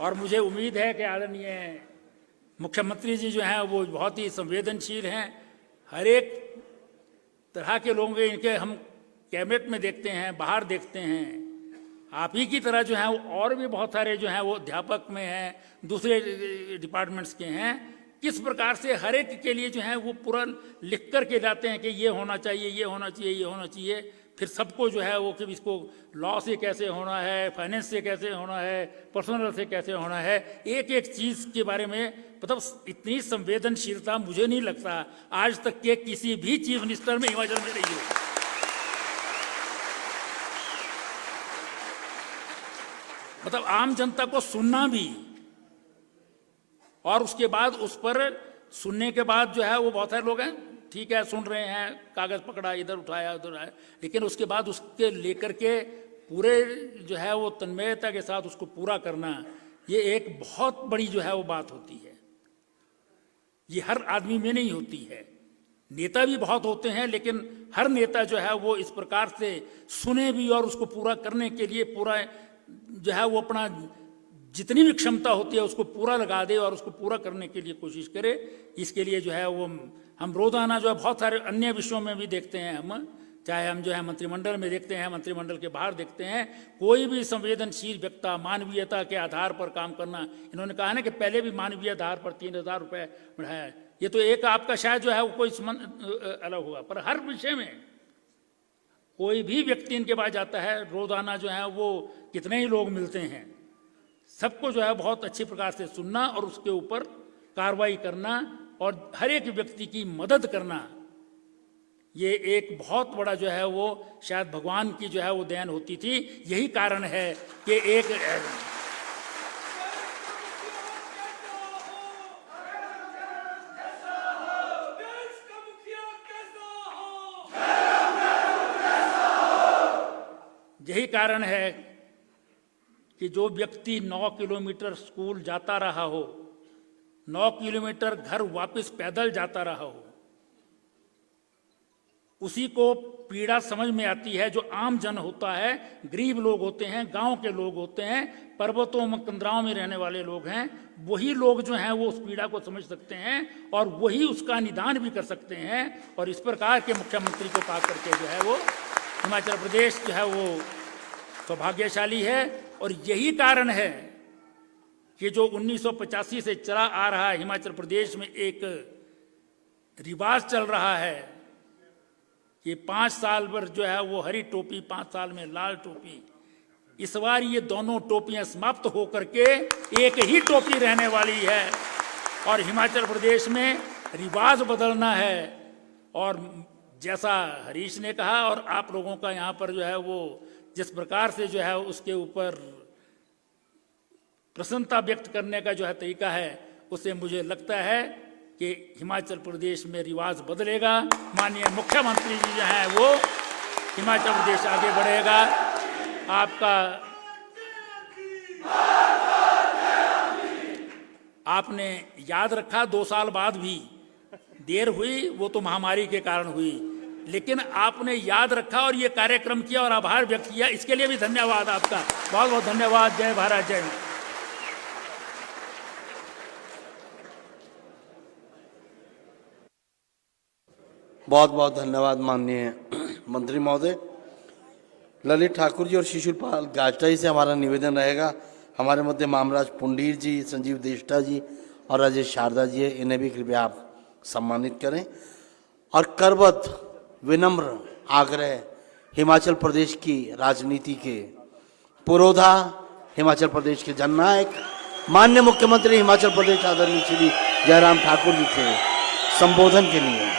और मुझे उम्मीद है कि आदरणीय मुख्यमंत्री जी जो हैं वो बहुत ही संवेदनशील हैं, हर एक तरह के लोग इनके हम कैबिनेट में देखते हैं, बाहर देखते हैं। आप ही की तरह जो है वो और भी बहुत सारे जो हैं वो अध्यापक में हैं, दूसरे डिपार्टमेंट्स के हैं, किस प्रकार से हर एक के लिए जो है वो पूरा लिख कर के लाते हैं कि ये होना चाहिए, ये होना चाहिए, ये होना चाहिए। फिर सबको जो है वो कि इसको लॉ से कैसे होना है, फाइनेंस से कैसे होना है, पर्सनल से कैसे होना है, एक एक चीज़ के बारे में मतलब इतनी संवेदनशीलता मुझे नहीं लगता आज तक के किसी भी चीफ मिनिस्टर में हिमाचल में रही हो। मतलब आम जनता को सुनना भी, और उसके बाद उस पर सुनने के बाद जो है वो बहुत सारे लोग हैं, ठीक है सुन रहे हैं, कागज पकड़ा, इधर उठाया उधर आया, लेकिन उसके बाद उसके लेकर के पूरे जो है वो तन्मयता के साथ उसको पूरा करना, ये एक बहुत बड़ी जो है वो बात होती है। ये हर आदमी में नहीं होती है। नेता भी बहुत होते हैं, लेकिन हर नेता जो है वो इस प्रकार से सुने भी और उसको पूरा करने के लिए पूरा जो है वो अपना जितनी भी क्षमता होती है उसको पूरा लगा दे और उसको पूरा करने के लिए कोशिश करे। इसके लिए जो है वो हम रोजाना जो है बहुत सारे अन्य विषयों में भी देखते हैं, हम चाहे हम जो है मंत्रिमंडल में देखते हैं, मंत्रिमंडल के बाहर देखते हैं, कोई भी संवेदनशील व्यक्ति मानवीयता के आधार पर काम करना, इन्होंने कहा ना कि पहले भी मानवीय आधार पर 3,000 रुपये बढ़ाया, ये तो एक आपका शायद जो है वो कोई संबंध अलग होगा, पर हर विषय में कोई भी व्यक्ति इनके पास जाता है, रोजाना जो है वो कितने ही लोग मिलते हैं, सबको जो है बहुत अच्छी प्रकार से सुनना और उसके ऊपर कार्रवाई करना और हर एक व्यक्ति की मदद करना, ये एक बहुत बड़ा जो है वो शायद भगवान की जो है वो देन होती थी। यही कारण है कि एक यही कारण है कि जो व्यक्ति 9 किलोमीटर स्कूल जाता रहा हो, 9 किलोमीटर घर वापस पैदल जाता रहा हो, उसी को पीड़ा समझ में आती है। जो आम जन होता है, गरीब लोग होते हैं, गांव के लोग होते हैं, पर्वतों में कंदराओं में रहने वाले लोग हैं, वही लोग जो हैं वो उस पीड़ा को समझ सकते हैं और वही उसका निदान भी कर सकते हैं। और इस प्रकार के मुख्यमंत्री को पा करके जो है वो हिमाचल प्रदेश जो है वो सौभाग्यशाली है। और यही कारण है ये जो 1985 से चला आ रहा है, हिमाचल प्रदेश में एक रिवाज चल रहा है कि 5 साल पर जो है वो हरी टोपी, 5 साल में लाल टोपी। इस बार ये दोनों टोपियां समाप्त होकर के एक ही टोपी रहने वाली है और हिमाचल प्रदेश में रिवाज बदलना है। और जैसा हरीश ने कहा और आप लोगों का यहाँ पर जो है वो जिस प्रकार से जो है उसके ऊपर प्रसन्नता व्यक्त करने का जो है तरीका है, उससे मुझे लगता है कि हिमाचल प्रदेश में रिवाज बदलेगा। माननीय मुख्यमंत्री जी जो हैं वो हिमाचल प्रदेश आगे बढ़ेगा। आपने याद रखा 2 साल बाद भी देर हुई, वो तो महामारी के कारण हुई, लेकिन आपने याद रखा और ये कार्यक्रम किया और आभार व्यक्त किया, इसके लिए भी धन्यवाद आपका। बहुत बहुत धन्यवाद। जय भारत, जय हिंद। बहुत बहुत धन्यवाद माननीय मंत्री महोदय। ललित ठाकुर जी और शिशुपाल गाजटा जी से हमारा निवेदन रहेगा, हमारे मध्य मामराज पुंडीर जी, संजीव देष्टा जी और राजेश शारदा जी है, इन्हें भी कृपया आप सम्मानित करें। और करबद्ध विनम्र आग्रह हिमाचल प्रदेश की राजनीति के पुरोधा, हिमाचल प्रदेश के जननायक, माननीय मुख्यमंत्री हिमाचल प्रदेश आदरणीय श्री जयराम ठाकुर जी से संबोधन के लिए।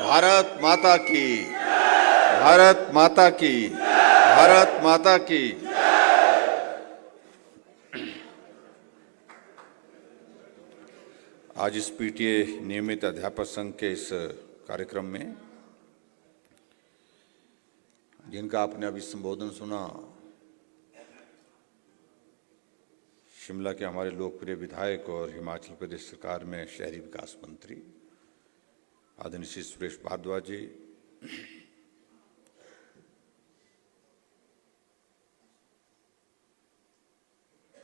भारत माता की, भारत माता की, भारत माता की। आज इस पीटीए नियमित अध्यापक संघ के इस कार्यक्रम में जिनका आपने अभी संबोधन सुना, शिमला के हमारे लोकप्रिय विधायक और हिमाचल प्रदेश सरकार में शहरी विकास मंत्री आदरणीय श्री सुरेश भारद्वाज जी,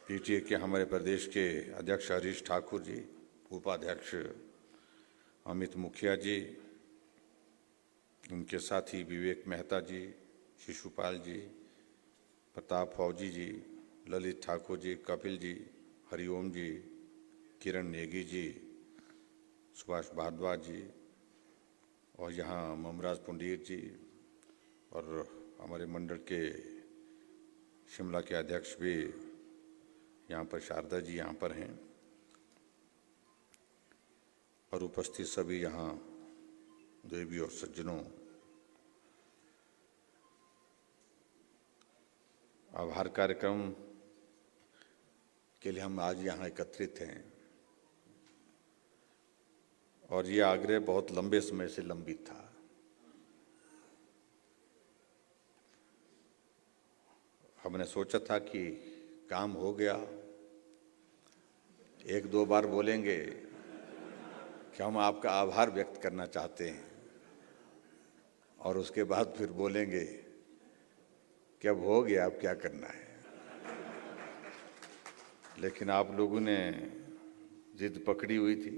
पीटीए के हमारे प्रदेश के अध्यक्ष हरीश ठाकुर जी, उपाध्यक्ष अमित मुखिया जी, उनके साथी विवेक मेहता जी, शिशुपाल जी, प्रताप फौजी जी, ललित ठाकुर जी, कपिल जी, हरिओम जी, किरण नेगी जी, सुभाष भारद्वाज जी और यहाँ ममराज पुंडीर जी और हमारे मंडल के शिमला के अध्यक्ष भी यहाँ पर, शारदा जी यहाँ पर हैं और उपस्थित सभी यहाँ देवी और सज्जनों, आभार कार्यक्रम के लिए हम आज यहाँ एकत्रित हैं और ये आग्रह बहुत लंबे समय से लंबित था। हमने सोचा था कि काम हो गया, 1-2 बार बोलेंगे कि हम आपका आभार व्यक्त करना चाहते हैं और उसके बाद फिर बोलेंगे कि अब हो गया, अब क्या करना है। लेकिन आप लोगों ने जिद पकड़ी हुई थी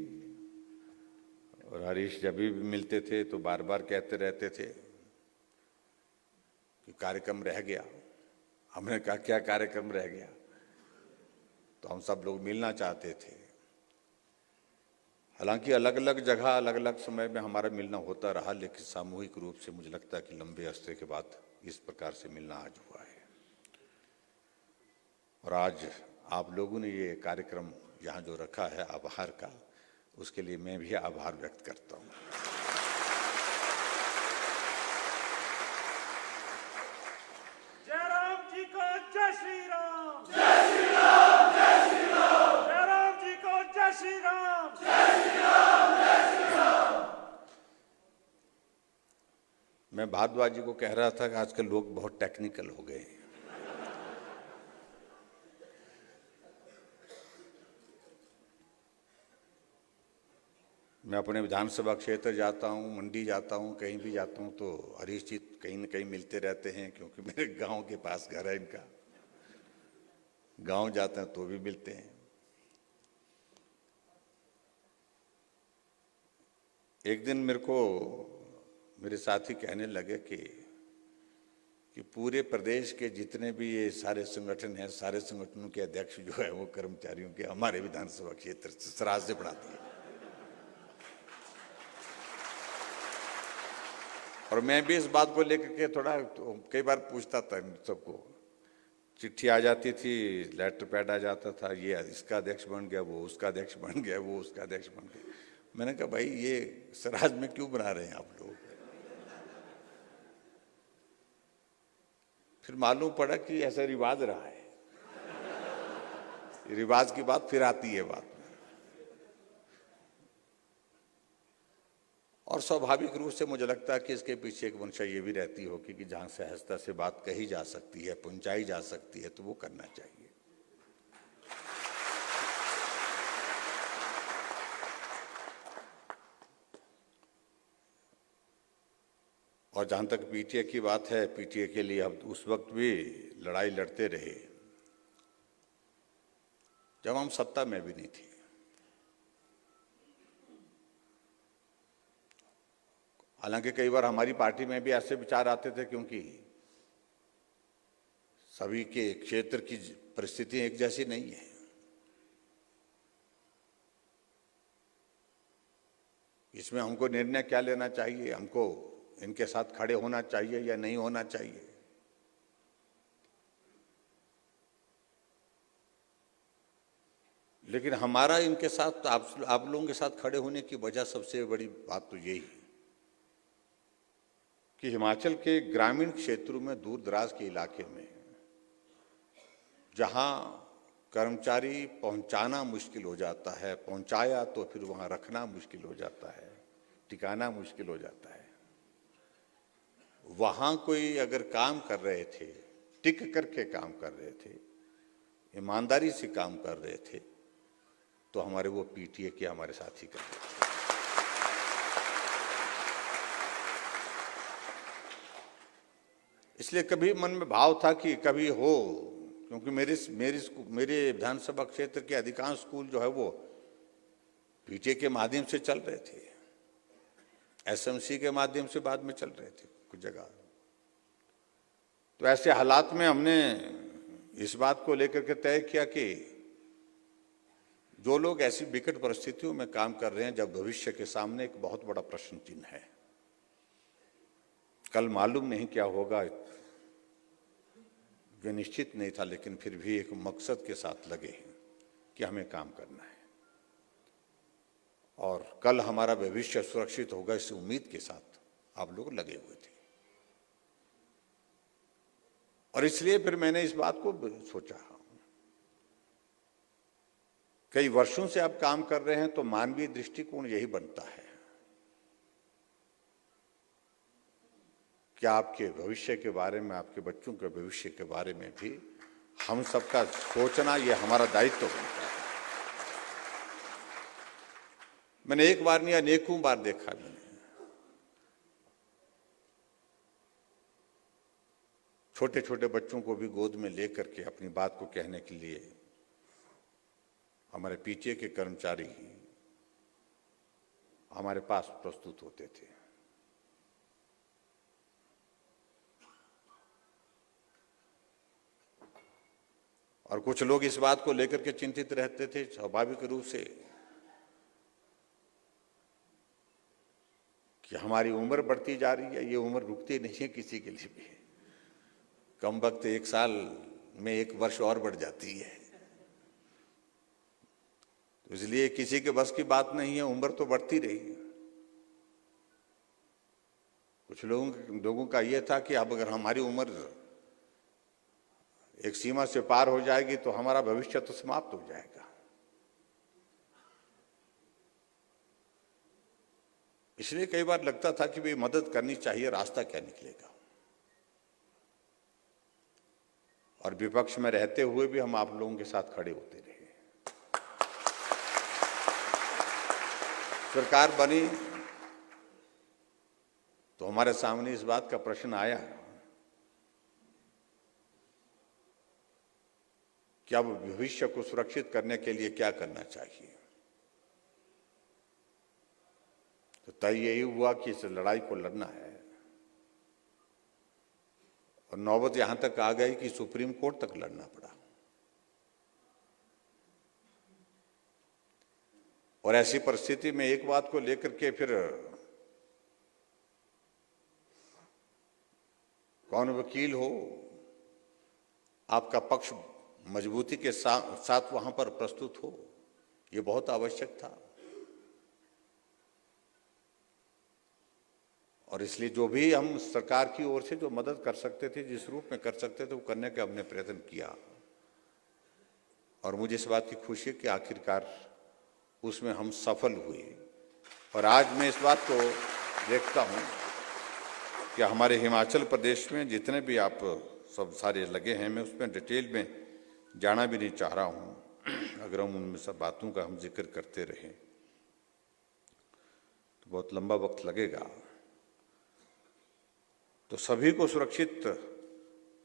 और हरीश जब भी मिलते थे तो बार बार कहते रहते थे कि कार्यक्रम रह गया। हमने कहा क्या कार्यक्रम रह गया, तो हम सब लोग मिलना चाहते थे। हालांकि अलग अलग जगह अलग अलग समय में हमारा मिलना होता रहा, लेकिन सामूहिक रूप से मुझे लगता है कि लंबे अरसे के बाद इस प्रकार से मिलना आज हुआ है। और आज आप लोगों ने ये कार्यक्रम यहाँ जो रखा है आभार का, उसके लिए मैं भी आभार व्यक्त करता हूँ। जयराम जी को जय श्री राम, जय श्री राम, जय श्री राम। जयराम जी को जय श्री राम, जय श्री राम, जय श्री राम। मैं मैं भारद्वाज जी को कह रहा था कि आजकल लोग बहुत टेक्निकल हो गए हैं। मैं अपने विधानसभा क्षेत्र जाता हूँ, मंडी जाता हूँ, कहीं भी जाता हूँ तो हरीश जी कहीं न कहीं मिलते रहते हैं, क्योंकि मेरे गांव के पास घर है इनका। गांव जाते हैं तो भी मिलते हैं। एक दिन मेरे को मेरे साथी कहने लगे कि पूरे प्रदेश के जितने भी ये सारे संगठन हैं, सारे संगठनों के अध्यक्ष जो है वो कर्मचारियों के हमारे विधानसभा क्षेत्र से सराज से पढ़ाते हैं। और मैं भी इस बात को लेकर के थोड़ा कई बार पूछता था सबको। चिट्ठी आ जाती थी, लेटर पैड आ जाता था, ये इसका अध्यक्ष बन गया, वो उसका अध्यक्ष बन गया, वो उसका अध्यक्ष बन गया। मैंने कहा भाई ये सराज में क्यों बना रहे हैं आप लोग? फिर मालूम पड़ा कि ऐसा रिवाज रहा है। रिवाज की बात फिर आती है बात। और स्वाभाविक रूप से मुझे लगता है कि इसके पीछे एक मंशा ये भी रहती होगी कि जहां सहजता से बात कही जा सकती है, पहुंचाई जा सकती है, तो वो करना चाहिए। और जहां तक पीटीए की बात है, पीटीए के लिए अब उस वक्त भी लड़ाई लड़ते रहे जब हम सत्ता में भी नहीं थे। हालांकि कई बार हमारी पार्टी में भी ऐसे विचार आते थे, क्योंकि सभी के क्षेत्र की परिस्थिति एक जैसी नहीं है। इसमें हमको निर्णय क्या लेना चाहिए, हमको इनके साथ खड़े होना चाहिए या नहीं होना चाहिए। लेकिन हमारा इनके साथ, आप लोगों के साथ खड़े होने की वजह सबसे बड़ी बात तो यही है कि हिमाचल के ग्रामीण क्षेत्रों में, दूर दराज के इलाके में, जहां कर्मचारी पहुंचाना मुश्किल हो जाता है, पहुंचाया तो फिर वहां रखना मुश्किल हो जाता है, टिकाना मुश्किल हो जाता है, वहां कोई अगर काम कर रहे थे, टिक करके काम कर रहे थे, ईमानदारी से काम कर रहे थे, तो हमारे वो पीटीए के हमारे साथी कर रहे थे। इसलिए कभी मन में भाव था कि कभी हो, क्योंकि मेरे विधानसभा क्षेत्र के अधिकांश स्कूल जो है वो पीटीए के माध्यम से चल रहे थे, एसएमसी के माध्यम से बाद में चल रहे थे कुछ जगह। तो ऐसे हालात में हमने इस बात को लेकर के तय किया कि जो लोग ऐसी विकट परिस्थितियों में काम कर रहे हैं, जब भविष्य के सामने एक बहुत बड़ा प्रश्न चिन्ह है, कल मालूम नहीं क्या होगा, ये निश्चित नहीं था, लेकिन फिर भी एक मकसद के साथ लगे हैं कि हमें काम करना है और कल हमारा भविष्य सुरक्षित होगा, इस उम्मीद के साथ आप लोग लगे हुए थे। और इसलिए फिर मैंने इस बात को सोचा, कई वर्षों से आप काम कर रहे हैं तो मानवीय दृष्टिकोण यही बनता है कि आपके भविष्य के बारे में, आपके बच्चों के भविष्य के बारे में भी हम सबका सोचना, ये हमारा दायित्व बनता है। मैंने एक बार नहीं, अनेकों बार देखा मैंने, छोटे छोटे बच्चों को भी गोद में लेकर के अपनी बात को कहने के लिए हमारे पीटीए के कर्मचारी हमारे पास प्रस्तुत होते थे। और कुछ लोग इस बात को लेकर के चिंतित रहते थे स्वाभाविक रूप से कि हमारी उम्र बढ़ती जा रही है, ये उम्र रुकती नहीं है किसी के लिए भी, कम वक्त 1 साल में 1 वर्ष और बढ़ जाती है, तो इसलिए किसी के बस की बात नहीं है, उम्र तो बढ़ती रही। कुछ लोगों का यह था कि अब अगर हमारी उम्र एक सीमा से पार हो जाएगी तो हमारा भविष्य तो समाप्त हो जाएगा। इसलिए कई बार लगता था कि भाई मदद करनी चाहिए, रास्ता क्या निकलेगा। और विपक्ष में रहते हुए भी हम आप लोगों के साथ खड़े होते रहे। सरकार बनी तो हमारे सामने इस बात का प्रश्न आया कि अब भविष्य को सुरक्षित करने के लिए क्या करना चाहिए। तो तय यही हुआ कि इस लड़ाई को लड़ना है। और नौबत यहां तक आ गई कि सुप्रीम कोर्ट तक लड़ना पड़ा। और ऐसी परिस्थिति में एक बात को लेकर के फिर कौन वकील हो, आपका पक्ष मजबूती के साथ वहां पर प्रस्तुत हो, ये बहुत आवश्यक था। और इसलिए जो भी हम सरकार की ओर से जो मदद कर सकते थे, जिस रूप में कर सकते थे, वो करने का हमने प्रयत्न किया। और मुझे इस बात की खुशी है कि आखिरकार उसमें हम सफल हुए। और आज मैं इस बात को देखता हूं कि हमारे हिमाचल प्रदेश में जितने भी आप सब सारे लगे हैं, मैं उसमें डिटेल में जाना भी नहीं चाह रहा हूं। अगर हम उनमें सब बातों का हम जिक्र करते रहें तो बहुत लंबा वक्त लगेगा। तो सभी को सुरक्षित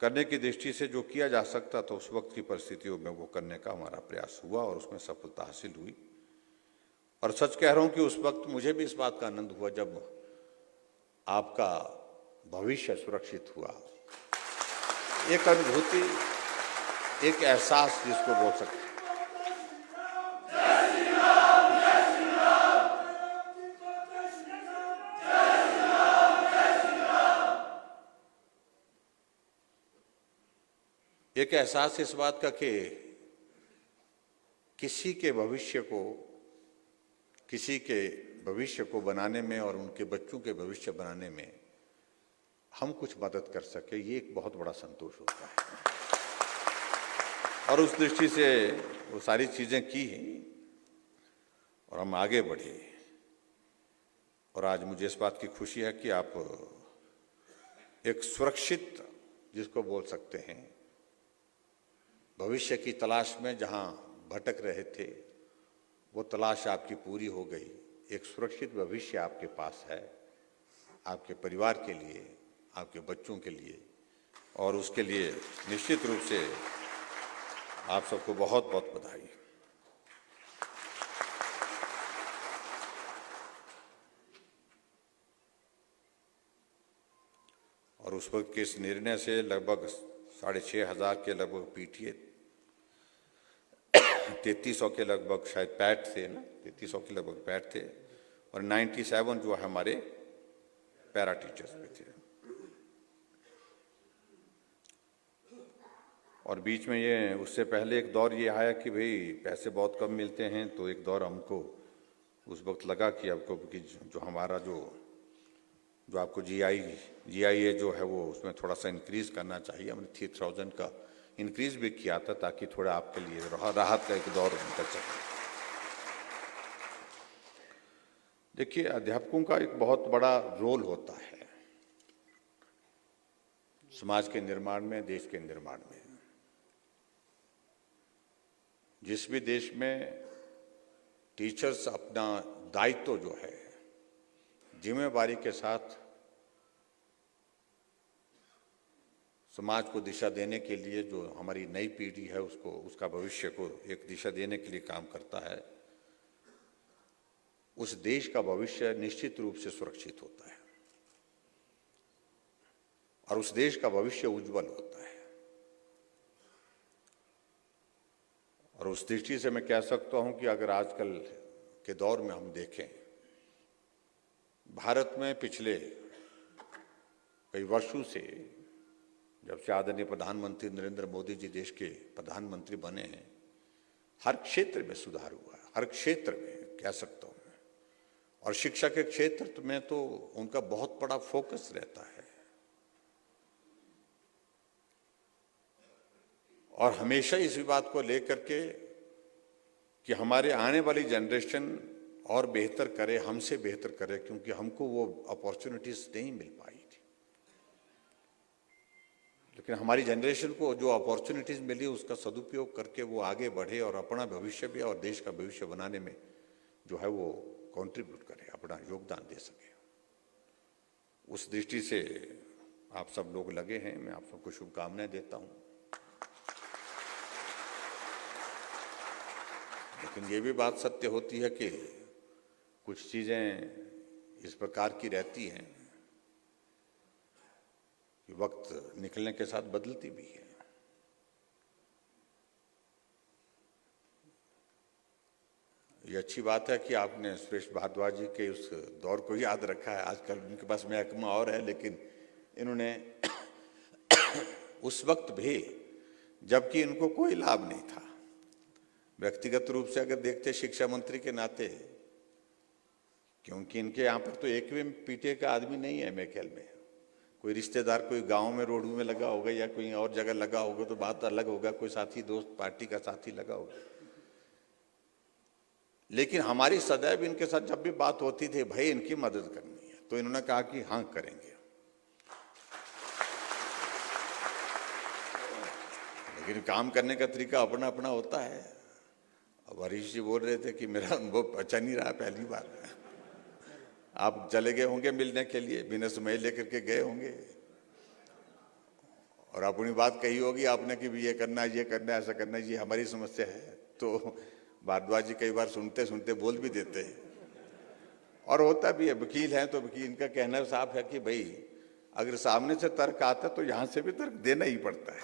करने की दृष्टि से जो किया जा सकता था उस वक्त की परिस्थितियों में वो करने का हमारा प्रयास हुआ और उसमें सफलता हासिल हुई। और सच कह रहा हूं कि उस वक्त मुझे भी इस बात का आनंद हुआ जब आपका भविष्य सुरक्षित हुआ। एक अनुभूति, एक एहसास जिसको बोल सकते हैं। एक एहसास इस बात का कि किसी के भविष्य को बनाने में और उनके बच्चों के भविष्य बनाने में हम कुछ मदद कर सके, ये एक बहुत बड़ा संतोष होता है। और उस दृष्टि से वो सारी चीजें की और हम आगे बढ़े। और आज मुझे इस बात की खुशी है कि आप एक सुरक्षित, जिसको बोल सकते हैं, भविष्य की तलाश में जहां भटक रहे थे, वो तलाश आपकी पूरी हो गई। एक सुरक्षित भविष्य आपके पास है, आपके परिवार के लिए, आपके बच्चों के लिए। और उसके लिए निश्चित रूप से आप सबको बहुत बहुत बधाई। और उस वक्त के इस निर्णय से लगभग 6,500 के लगभग पीटीए, 3300 के लगभग शायद पैट थे ना, 3300 के लगभग पैट थे, और 97 जो है हमारे पैरा टीचर्स पे थे। और बीच में ये उससे पहले एक दौर ये आया कि भाई पैसे बहुत कम मिलते हैं, तो एक दौर हमको उस वक्त लगा कि आपको कि जो हमारा जो आपको GIA जो है वो उसमें थोड़ा सा इंक्रीज करना चाहिए। हमने 3000 का इंक्रीज भी किया था ताकि थोड़ा आपके लिए राहत का एक दौर निकल सके। देखिए, अध्यापकों का एक बहुत बड़ा रोल होता है समाज के निर्माण में, देश के निर्माण में। जिस भी देश में टीचर्स अपना दायित्व जो है जिम्मेवारी के साथ समाज को दिशा देने के लिए, जो हमारी नई पीढ़ी है उसको, उसका भविष्य को एक दिशा देने के लिए काम करता है, उस देश का भविष्य निश्चित रूप से सुरक्षित होता है और उस देश का भविष्य उज्जवल होता है। और उस दृष्टि से मैं कह सकता हूं कि अगर आजकल के दौर में हम देखें, भारत में पिछले कई वर्षों से, जब से आदरणीय प्रधानमंत्री नरेंद्र मोदी जी देश के प्रधानमंत्री बने हैं, हर क्षेत्र में सुधार हुआ है, हर क्षेत्र में कह सकता हूं मैं। और शिक्षा के क्षेत्र में तो उनका बहुत बड़ा फोकस रहता है। और हमेशा इस बात को लेकर के कि हमारे आने वाली जनरेशन और बेहतर करे, हमसे बेहतर करे, क्योंकि हमको वो अपॉर्चुनिटीज नहीं मिल पाई थी। लेकिन हमारी जनरेशन को जो अपॉर्चुनिटीज मिली उसका सदुपयोग करके वो आगे बढ़े और अपना भविष्य भी और देश का भविष्य बनाने में जो है वो कंट्रीब्यूट करे, अपना योगदान दे सके। उस दृष्टि से आप सब लोग लगे हैं, मैं आप सबको शुभकामनाएं देता हूं। लेकिन ये भी बात सत्य होती है कि कुछ चीजें इस प्रकार की रहती हैं कि वक्त निकलने के साथ बदलती भी है। ये अच्छी बात है कि आपने सुरेश भारद्वाज जी के उस दौर को याद रखा है। आजकल उनके पास महकमा और है, लेकिन इन्होंने उस वक्त भी, जबकि इनको कोई लाभ नहीं था, व्यक्तिगत रूप से अगर देखते शिक्षा मंत्री के नाते, क्योंकि इनके यहाँ पर तो एक भी पीटीए का आदमी नहीं है मेरे ख्याल में। कोई रिश्तेदार कोई गांव में रोड में लगा होगा या कोई और जगह लगा होगा तो बात अलग होगा, कोई साथी दोस्त पार्टी का साथी लगा होगा। लेकिन हमारी सदैव इनके साथ जब भी बात होती थी, भाई इनकी मदद करनी है, तो इन्होंने कहा कि हाँ करेंगे। लेकिन काम करने का तरीका अपना अपना होता है। अब हरीश जी बोल रहे थे कि मेरा अनुभव अच्छा नहीं रहा, पहली बार। आप चले गए होंगे मिलने के लिए, बिना समय लेकर के गए होंगे और अपनी बात कही होगी आपने कि भी ये करना है, ऐसा करना है, ये हमारी समस्या है। तो भारद्वाज जी कई बार सुनते सुनते बोल भी देते हैं, और होता भी है। वकील हैं तो वकील, इनका कहना साफ है कि भाई अगर सामने से तर्क आता है तो यहां से भी तर्क देना ही पड़ता है,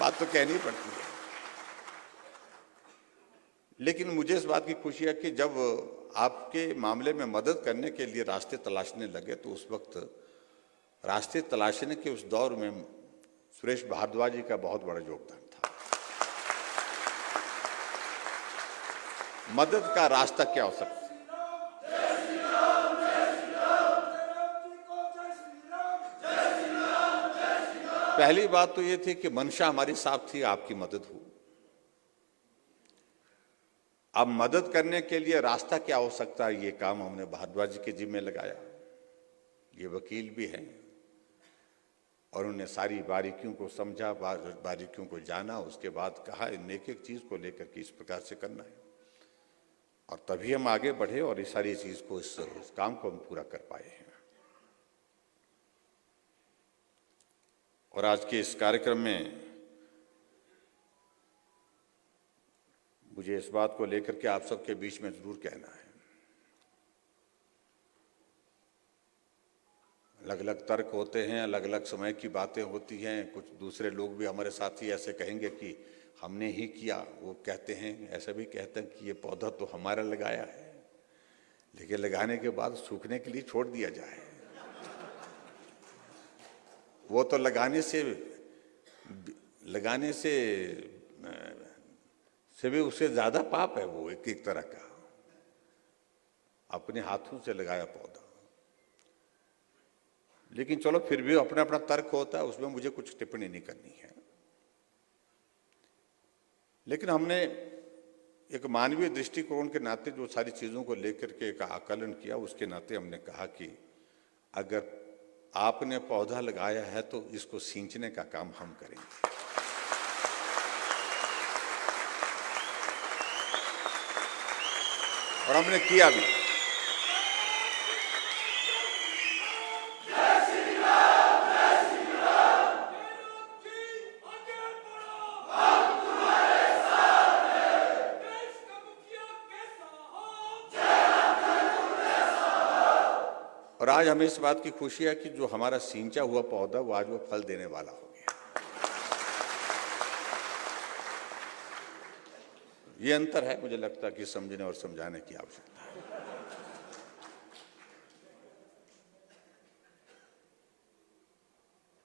बात तो कहनी पड़ती है। लेकिन मुझे इस बात की खुशी है कि जब आपके मामले में मदद करने के लिए रास्ते तलाशने लगे, तो उस वक्त रास्ते तलाशने के उस दौर में सुरेश भारद्वाज जी का बहुत बड़ा योगदान था। मदद का रास्ता क्या हो सकता है? पहली बात तो ये थी कि मंशा हमारी साफ थी, आपकी मदद हो। अब मदद करने के लिए रास्ता क्या हो सकता है, ये काम हमने भारद्वाज जी के जिम्मे लगाया। ये वकील भी हैं और उन्होंने सारी बारीकियों को समझा, बारीकियों को जाना, उसके बाद कहा इन एक एक चीज को लेकर के इस प्रकार से करना है, और तभी हम आगे बढ़े और इस सारी चीज को, इस काम को हम पूरा कर पाए हैं। और आज के इस कार्यक्रम में मुझे इस बात को लेकर के आप सबके बीच में जरूर कहना है, अलग अलग तर्क होते हैं, अलग अलग समय की बातें होती हैं। कुछ दूसरे लोग भी हमारे साथी ऐसे कहेंगे कि हमने ही किया, वो कहते हैं, ऐसा भी कहते हैं कि ये पौधा तो हमारा लगाया है, लेकिन लगाने के बाद सूखने के लिए छोड़ दिया जाए। वो तो लगाने से भी उससे ज्यादा पाप है। वो एक तरह का अपने हाथों से लगाया पौधा। लेकिन चलो, फिर भी अपना अपना तर्क होता है, उसमें मुझे कुछ टिप्पणी नहीं करनी है। लेकिन हमने एक मानवीय दृष्टिकोण के नाते जो सारी चीजों को लेकर के एक आकलन किया, उसके नाते हमने कहा कि अगर आपने पौधा लगाया है तो इसको सींचने का काम हम करेंगे। और हमने किया भी। और आज हमें इस बात की खुशी है कि जो हमारा सींचा हुआ पौधा, वो आज वो फल देने वाला हो गया। ये अंतर है, मुझे लगता है कि समझने और समझाने की आवश्यकता है।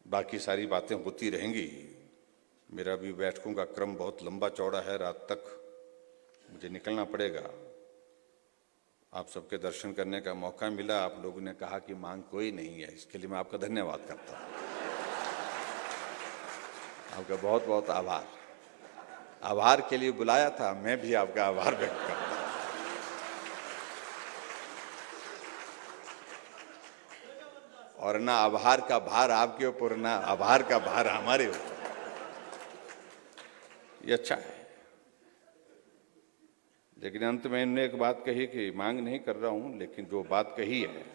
बाकी सारी बातें होती रहेंगी। मेरा भी बैठकों का क्रम बहुत लंबा चौड़ा है, रात तक मुझे निकलना पड़ेगा। आप सबके दर्शन करने का मौका मिला, आप लोगों ने कहा कि मांग कोई नहीं है, इसके लिए मैं आपका धन्यवाद करता हूं। आपका बहुत बहुत आभार। आभार के लिए बुलाया था, मैं भी आपका आभार व्यक्त करता हूं। और ना आभार का भार आपके ऊपर, ना आभार का भार हमारे ऊपर। ये अच्छा है। लेकिन अंत में इन्होंने एक बात कही कि मांग नहीं कर रहा हूं, लेकिन जो बात कही है,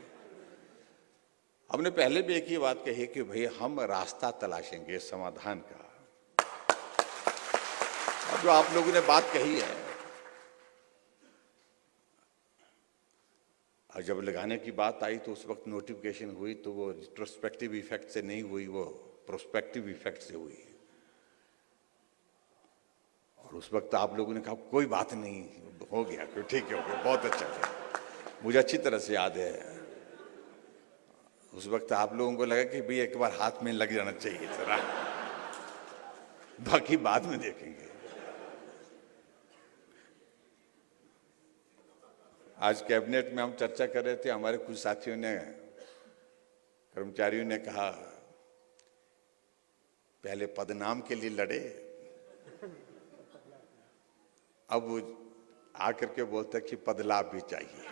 हमने पहले भी एक ही बात कही कि भाई हम रास्ता तलाशेंगे समाधान का। और जो आप लोगों ने बात कही है, और जब लगाने की बात आई तो उस वक्त नोटिफिकेशन हुई तो वो रिट्रोस्पेक्टिव इफेक्ट से नहीं हुई, वो प्रोस्पेक्टिव इफेक्ट से हुई। और उस वक्त आप लोगों ने कहा कोई बात नहीं, हो गया, ठीक है, हो गया, बहुत अच्छा है। मुझे अच्छी तरह से याद है उस वक्त आप लोगों को लगा कि भाई एक बार हाथ में लग जाना चाहिए जरा, बाकी बाद में देखेंगे। आज कैबिनेट में हम चर्चा कर रहे थे, हमारे कुछ साथियों ने, कर्मचारियों ने कहा पहले पदनाम के लिए लड़े, अब आकर के बोलते कि पदलाभ भी चाहिए।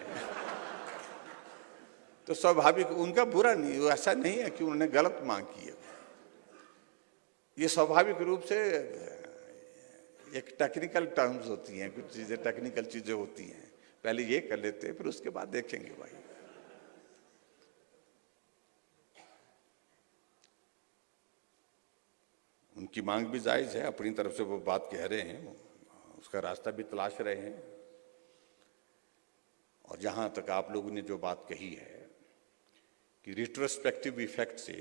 तो स्वाभाविक, उनका बुरा नहीं, ऐसा नहीं है कि उन्होंने गलत मांग की है। ये स्वाभाविक रूप से एक टेक्निकल टर्म्स होती हैं, कुछ चीजें टेक्निकल चीजें होती हैं, पहले ये कर लेते हैं फिर उसके बाद देखेंगे भाई। उनकी मांग भी जायज है, अपनी तरफ से वो बात कह रहे हैं, उसका रास्ता भी तलाश रहे हैं। और जहां तक आप लोगों ने जो बात कही है कि रिट्रोस्पेक्टिव इफेक्ट से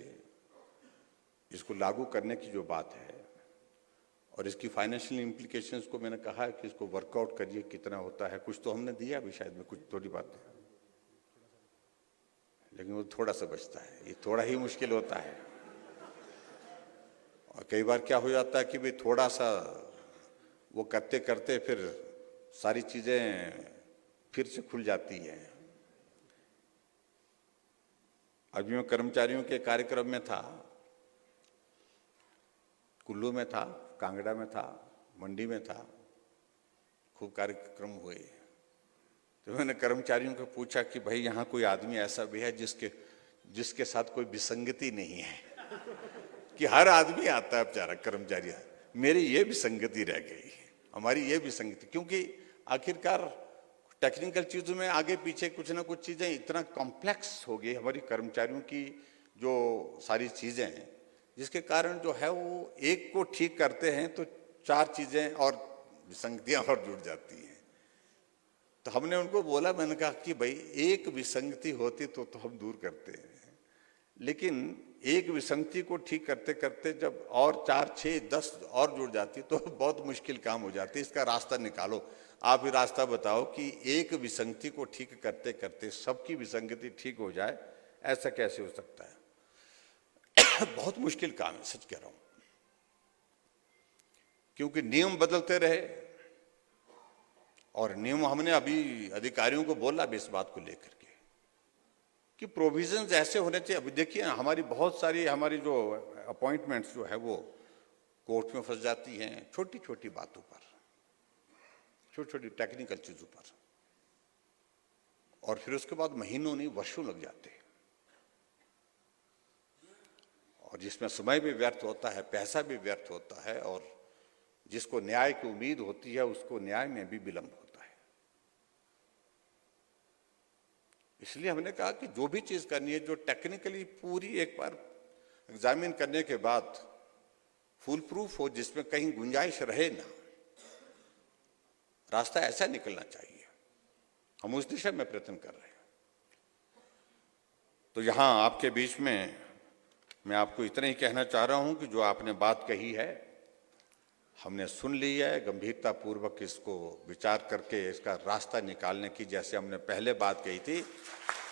इसको लागू करने की जो बात है और इसकी फाइनेंशियल इम्प्लीकेशंस को मैंने कहा है कि इसको वर्कआउट करिए कितना होता है। कुछ तो हमने दिया भी शायद में, कुछ थोड़ी बात है, लेकिन वो थोड़ा सा बचता है, ये थोड़ा ही मुश्किल होता है। और कई बार क्या हो जाता है कि भाई थोड़ा सा वो करते करते फिर सारी चीजें फिर से खुल जाती है। अभी मैं कर्मचारियों के कार्यक्रम में था, कुल्लू में था, कांगड़ा में था, मंडी में था, खूब कार्यक्रम हुए। तो मैंने कर्मचारियों को पूछा कि भाई यहाँ कोई आदमी ऐसा भी है जिसके साथ कोई विसंगति नहीं है? कि हर आदमी आता है बेचारा कर्मचारी, मेरी ये विसंगति रह गई, हमारी ये विसंगति, क्योंकि आखिरकार टेक्निकल चीजों में आगे पीछे कुछ ना कुछ चीजें इतना कॉम्प्लेक्स हो गई हमारी कर्मचारियों की जो सारी चीजें, जिसके कारण जो है वो एक को ठीक करते हैं तो चार चीजें और विसंगतियां और जुड़ जाती हैं। तो हमने उनको बोला, मैंने कहा कि भाई एक विसंगति होती तो हम दूर करते हैं, लेकिन एक विसंगति को ठीक करते करते जब और 4, 6, 10 और जुड़ जाती तो बहुत मुश्किल काम हो जाती। इसका रास्ता निकालो, आप ही रास्ता बताओ कि एक विसंगति को ठीक करते करते सबकी विसंगति ठीक हो जाए, ऐसा कैसे हो सकता है? बहुत मुश्किल काम है, सच कह रहा हूं, क्योंकि नियम बदलते रहे। और नियम हमने अभी अधिकारियों को बोला भी इस बात को लेकर के कि प्रोविजंस ऐसे होने चाहिए। अभी देखिए हमारी बहुत सारी हमारी जो अपॉइंटमेंट्स जो है वो कोर्ट में फंस जाती हैं, छोटी छोटी बातों पर, छोटी छोटी टेक्निकल चीजों पर, और फिर उसके बाद महीनों नहीं वर्षों लग जाते हैं, और जिसमें समय भी व्यर्थ होता है, पैसा भी व्यर्थ होता है, और जिसको न्याय की उम्मीद होती है उसको न्याय में भी विलंब होता है। इसलिए हमने कहा कि जो भी चीज करनी है, जो टेक्निकली पूरी एक बार एग्जामिन करने के बाद फुल प्रूफ हो, जिसमें कहीं गुंजाइश रहे ना, रास्ता ऐसा निकलना चाहिए। हम उस दिशा में प्रयत्न कर रहे हैं। तो यहां आपके बीच में मैं आपको इतना ही कहना चाह रहा हूं कि जो आपने बात कही है हमने सुन ली है, गंभीरता पूर्वक इसको विचार करके इसका रास्ता निकालने की, जैसे हमने पहले बात कही थी,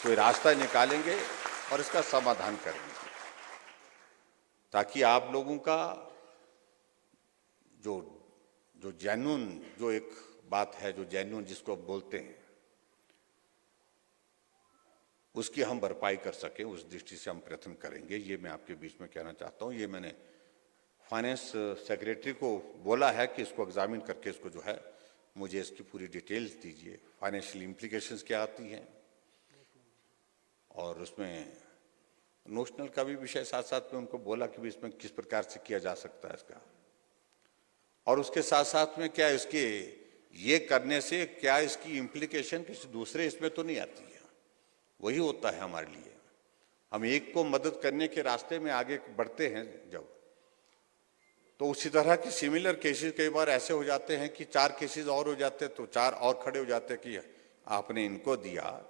कोई रास्ता निकालेंगे और इसका समाधान करेंगे, ताकि आप लोगों का जो जेन्युइन जो एक बात है, जो जेन्युइन जिसको बोलते हैं, उसकी हम भरपाई कर सकें, उस दृष्टि से हम प्रयत्न करेंगे। ये मैं आपके बीच में कहना चाहता हूँ। ये मैंने फाइनेंस सेक्रेटरी को बोला है कि इसको एग्जामिन करके इसको जो है मुझे इसकी पूरी डिटेल्स दीजिए, फाइनेंशियल इम्प्लीकेशंस क्या आती हैं और उसमें नोशनल का भी विषय साथ साथ में उनको बोला कि भी इसमें किस प्रकार से किया जा सकता है इसका, और उसके साथ साथ में क्या इसके ये करने से क्या इसकी इम्प्लीकेशन किसी दूसरे इसमें तो नहीं आती है। वही होता है हमारे लिए, हम एक को मदद करने के रास्ते में आगे बढ़ते हैं जब, तो उसी तरह की सिमिलर केसेस कई बार ऐसे हो जाते हैं कि 4 केसेस और हो जाते हैं, तो 4 और खड़े हो जाते हैं कि आपने इनको दिया,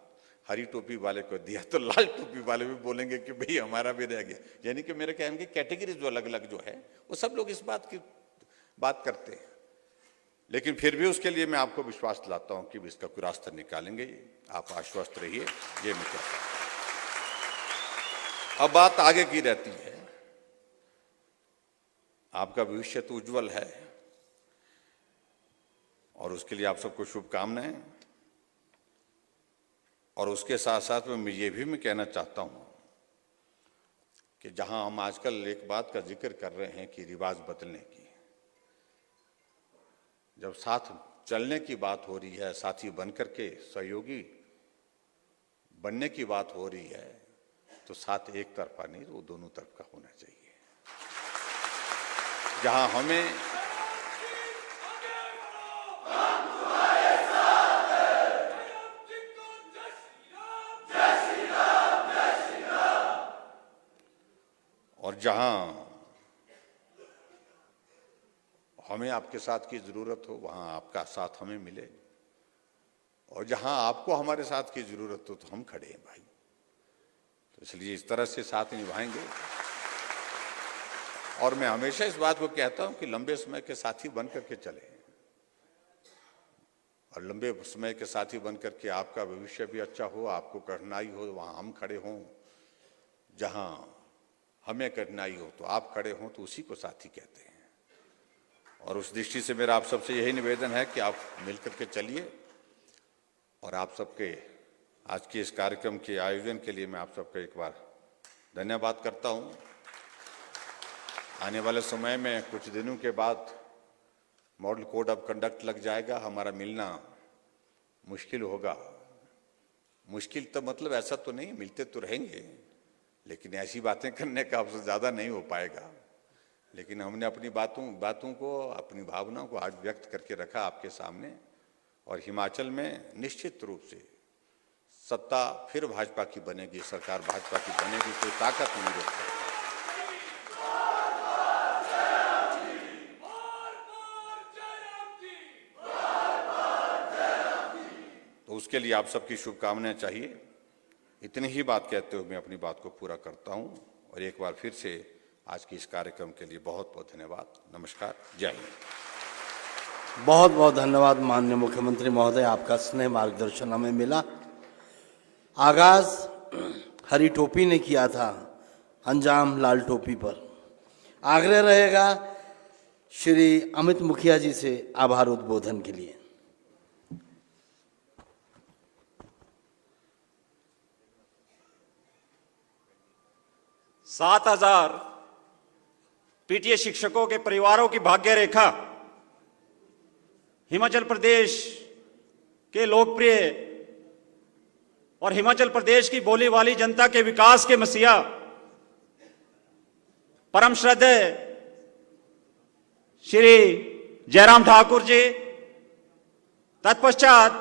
हरी टोपी वाले को दिया, तो लाल टोपी वाले भी बोलेंगे कि भाई हमारा भी रह गया। यानी कि मेरे कहने की कैटेगरी जो अलग अलग जो है वो सब लोग इस बात की बात करते हैं, लेकिन फिर भी उसके लिए मैं आपको विश्वास दिलाता हूं कि इसका कोई रास्ता निकालेंगे। आप आश्वस्त रहिए, ये मैं कहता हूं। अब बात आगे की रहती है, आपका भविष्य तो उज्जवल है और उसके लिए आप सबको शुभकामनाएं। और उसके साथ साथ में ये भी मैं कहना चाहता हूं कि जहां हम आजकल एक बात का जिक्र कर रहे हैं कि रिवाज बदलने की, जब साथ चलने की बात हो रही है, साथी बनकर के सहयोगी बनने की बात हो रही है, तो साथ एक तरफा नहीं, वो दोनों तरफ का होना चाहिए। जहां हमें और जहां हमें आपके साथ की जरूरत हो वहां आपका साथ हमें मिले, और जहां आपको हमारे साथ की जरूरत हो तो हम खड़े हैं भाई। तो इसलिए इस तरह से साथ निभाएंगे। और मैं हमेशा इस बात को कहता हूं कि लंबे समय के साथी बनकर के चले, और लंबे समय के साथी बनकर के आपका भविष्य भी अच्छा हो, आपको कठिनाई हो वहां हम खड़े हों, जहां हमें कठिनाई हो तो आप खड़े हों, तो उसी को साथी कहते हैं। और उस दृष्टि से मेरा आप सबसे यही निवेदन है कि आप मिलकर के चलिए। और आप सबके आज के इस कार्यक्रम के आयोजन के लिए मैं आप सबका एक बार धन्यवाद करता हूं। आने वाले समय में कुछ दिनों के बाद मॉडल कोड ऑफ कंडक्ट लग जाएगा, हमारा मिलना मुश्किल होगा। मुश्किल तो मतलब ऐसा तो नहीं, मिलते तो रहेंगे, लेकिन ऐसी बातें करने का अवसर ज़्यादा नहीं हो पाएगा। लेकिन हमने अपनी बातों को, अपनी भावनाओं को आज व्यक्त करके रखा आपके सामने। और हिमाचल में निश्चित रूप से सत्ता फिर भाजपा की बनेगी, सरकार भाजपा की बनेगी, कोई ताकत नहीं रोक सकती। तो उसके लिए आप सबकी शुभकामनाएं चाहिए। इतनी ही बात कहते हुए मैं अपनी बात को पूरा करता हूं, और एक बार फिर से आज के इस कार्यक्रम के लिए बहुत बहुत धन्यवाद। नमस्कार, जय हिंद। बहुत बहुत धन्यवाद माननीय मुख्यमंत्री महोदय, आपका स्नेह मार्गदर्शन हमें मिला। आगाज हरी टोपी ने किया था, अंजाम लाल टोपी पर। आग्रह रहेगा श्री अमित मुखिया जी से आभार उद्बोधन के लिए। 7,000 पीटीए शिक्षकों के परिवारों की भाग्य रेखा, हिमाचल प्रदेश के लोकप्रिय और हिमाचल प्रदेश की बोली वाली जनता के विकास के मसीहा, परम श्रद्धेय श्री जयराम ठाकुर जी, तत्पश्चात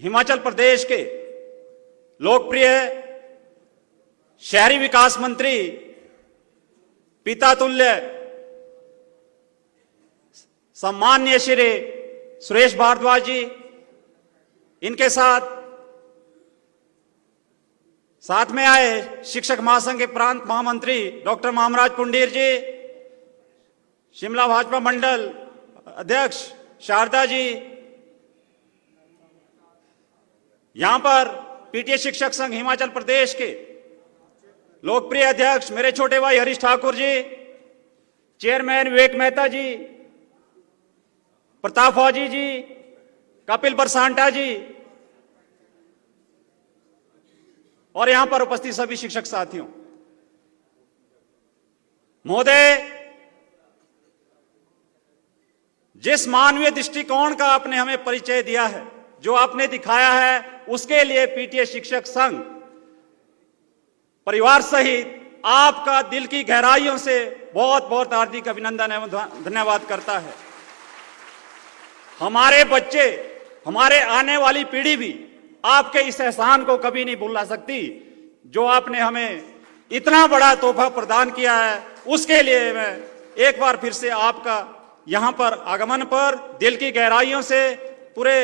हिमाचल प्रदेश के लोकप्रिय शहरी विकास मंत्री, पिता तुल्य सम्मान्य श्री सुरेश भारद्वाज जी, इनके साथ में आए शिक्षक महासंघ के प्रांत महामंत्री डॉक्टर मामराज पुंडीर जी, शिमला भाजपा मंडल अध्यक्ष शारदा जी, यहां पर पीटीए शिक्षक संघ हिमाचल प्रदेश के लोकप्रिय अध्यक्ष मेरे छोटे भाई हरीश ठाकुर जी, चेयरमैन विवेक मेहता जी, प्रताप फौजी जी, कपिल बरसांटा जी, और यहां पर उपस्थित सभी शिक्षक साथियों। महोदय, जिस मानवीय दृष्टिकोण का आपने हमें परिचय दिया है, जो आपने दिखाया है, उसके लिए पीटीए शिक्षक संघ परिवार सहित आपका दिल की गहराइयों से बहुत बहुत हार्दिक अभिनंदन एवं धन्यवाद करता है। हमारे बच्चे, हमारे आने वाली पीढ़ी भी आपके इस एहसान को कभी नहीं भुला सकती जो आपने हमें इतना बड़ा तोहफा प्रदान किया है। उसके लिए मैं एक बार फिर से आपका यहां पर आगमन पर दिल की गहराइयों से पूरे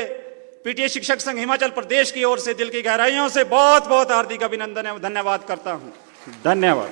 पीटीए शिक्षक संघ हिमाचल प्रदेश की ओर से दिल की गहराइयों से बहुत बहुत हार्दिक अभिनंदन एवं धन्यवाद करता हूं। धन्यवाद।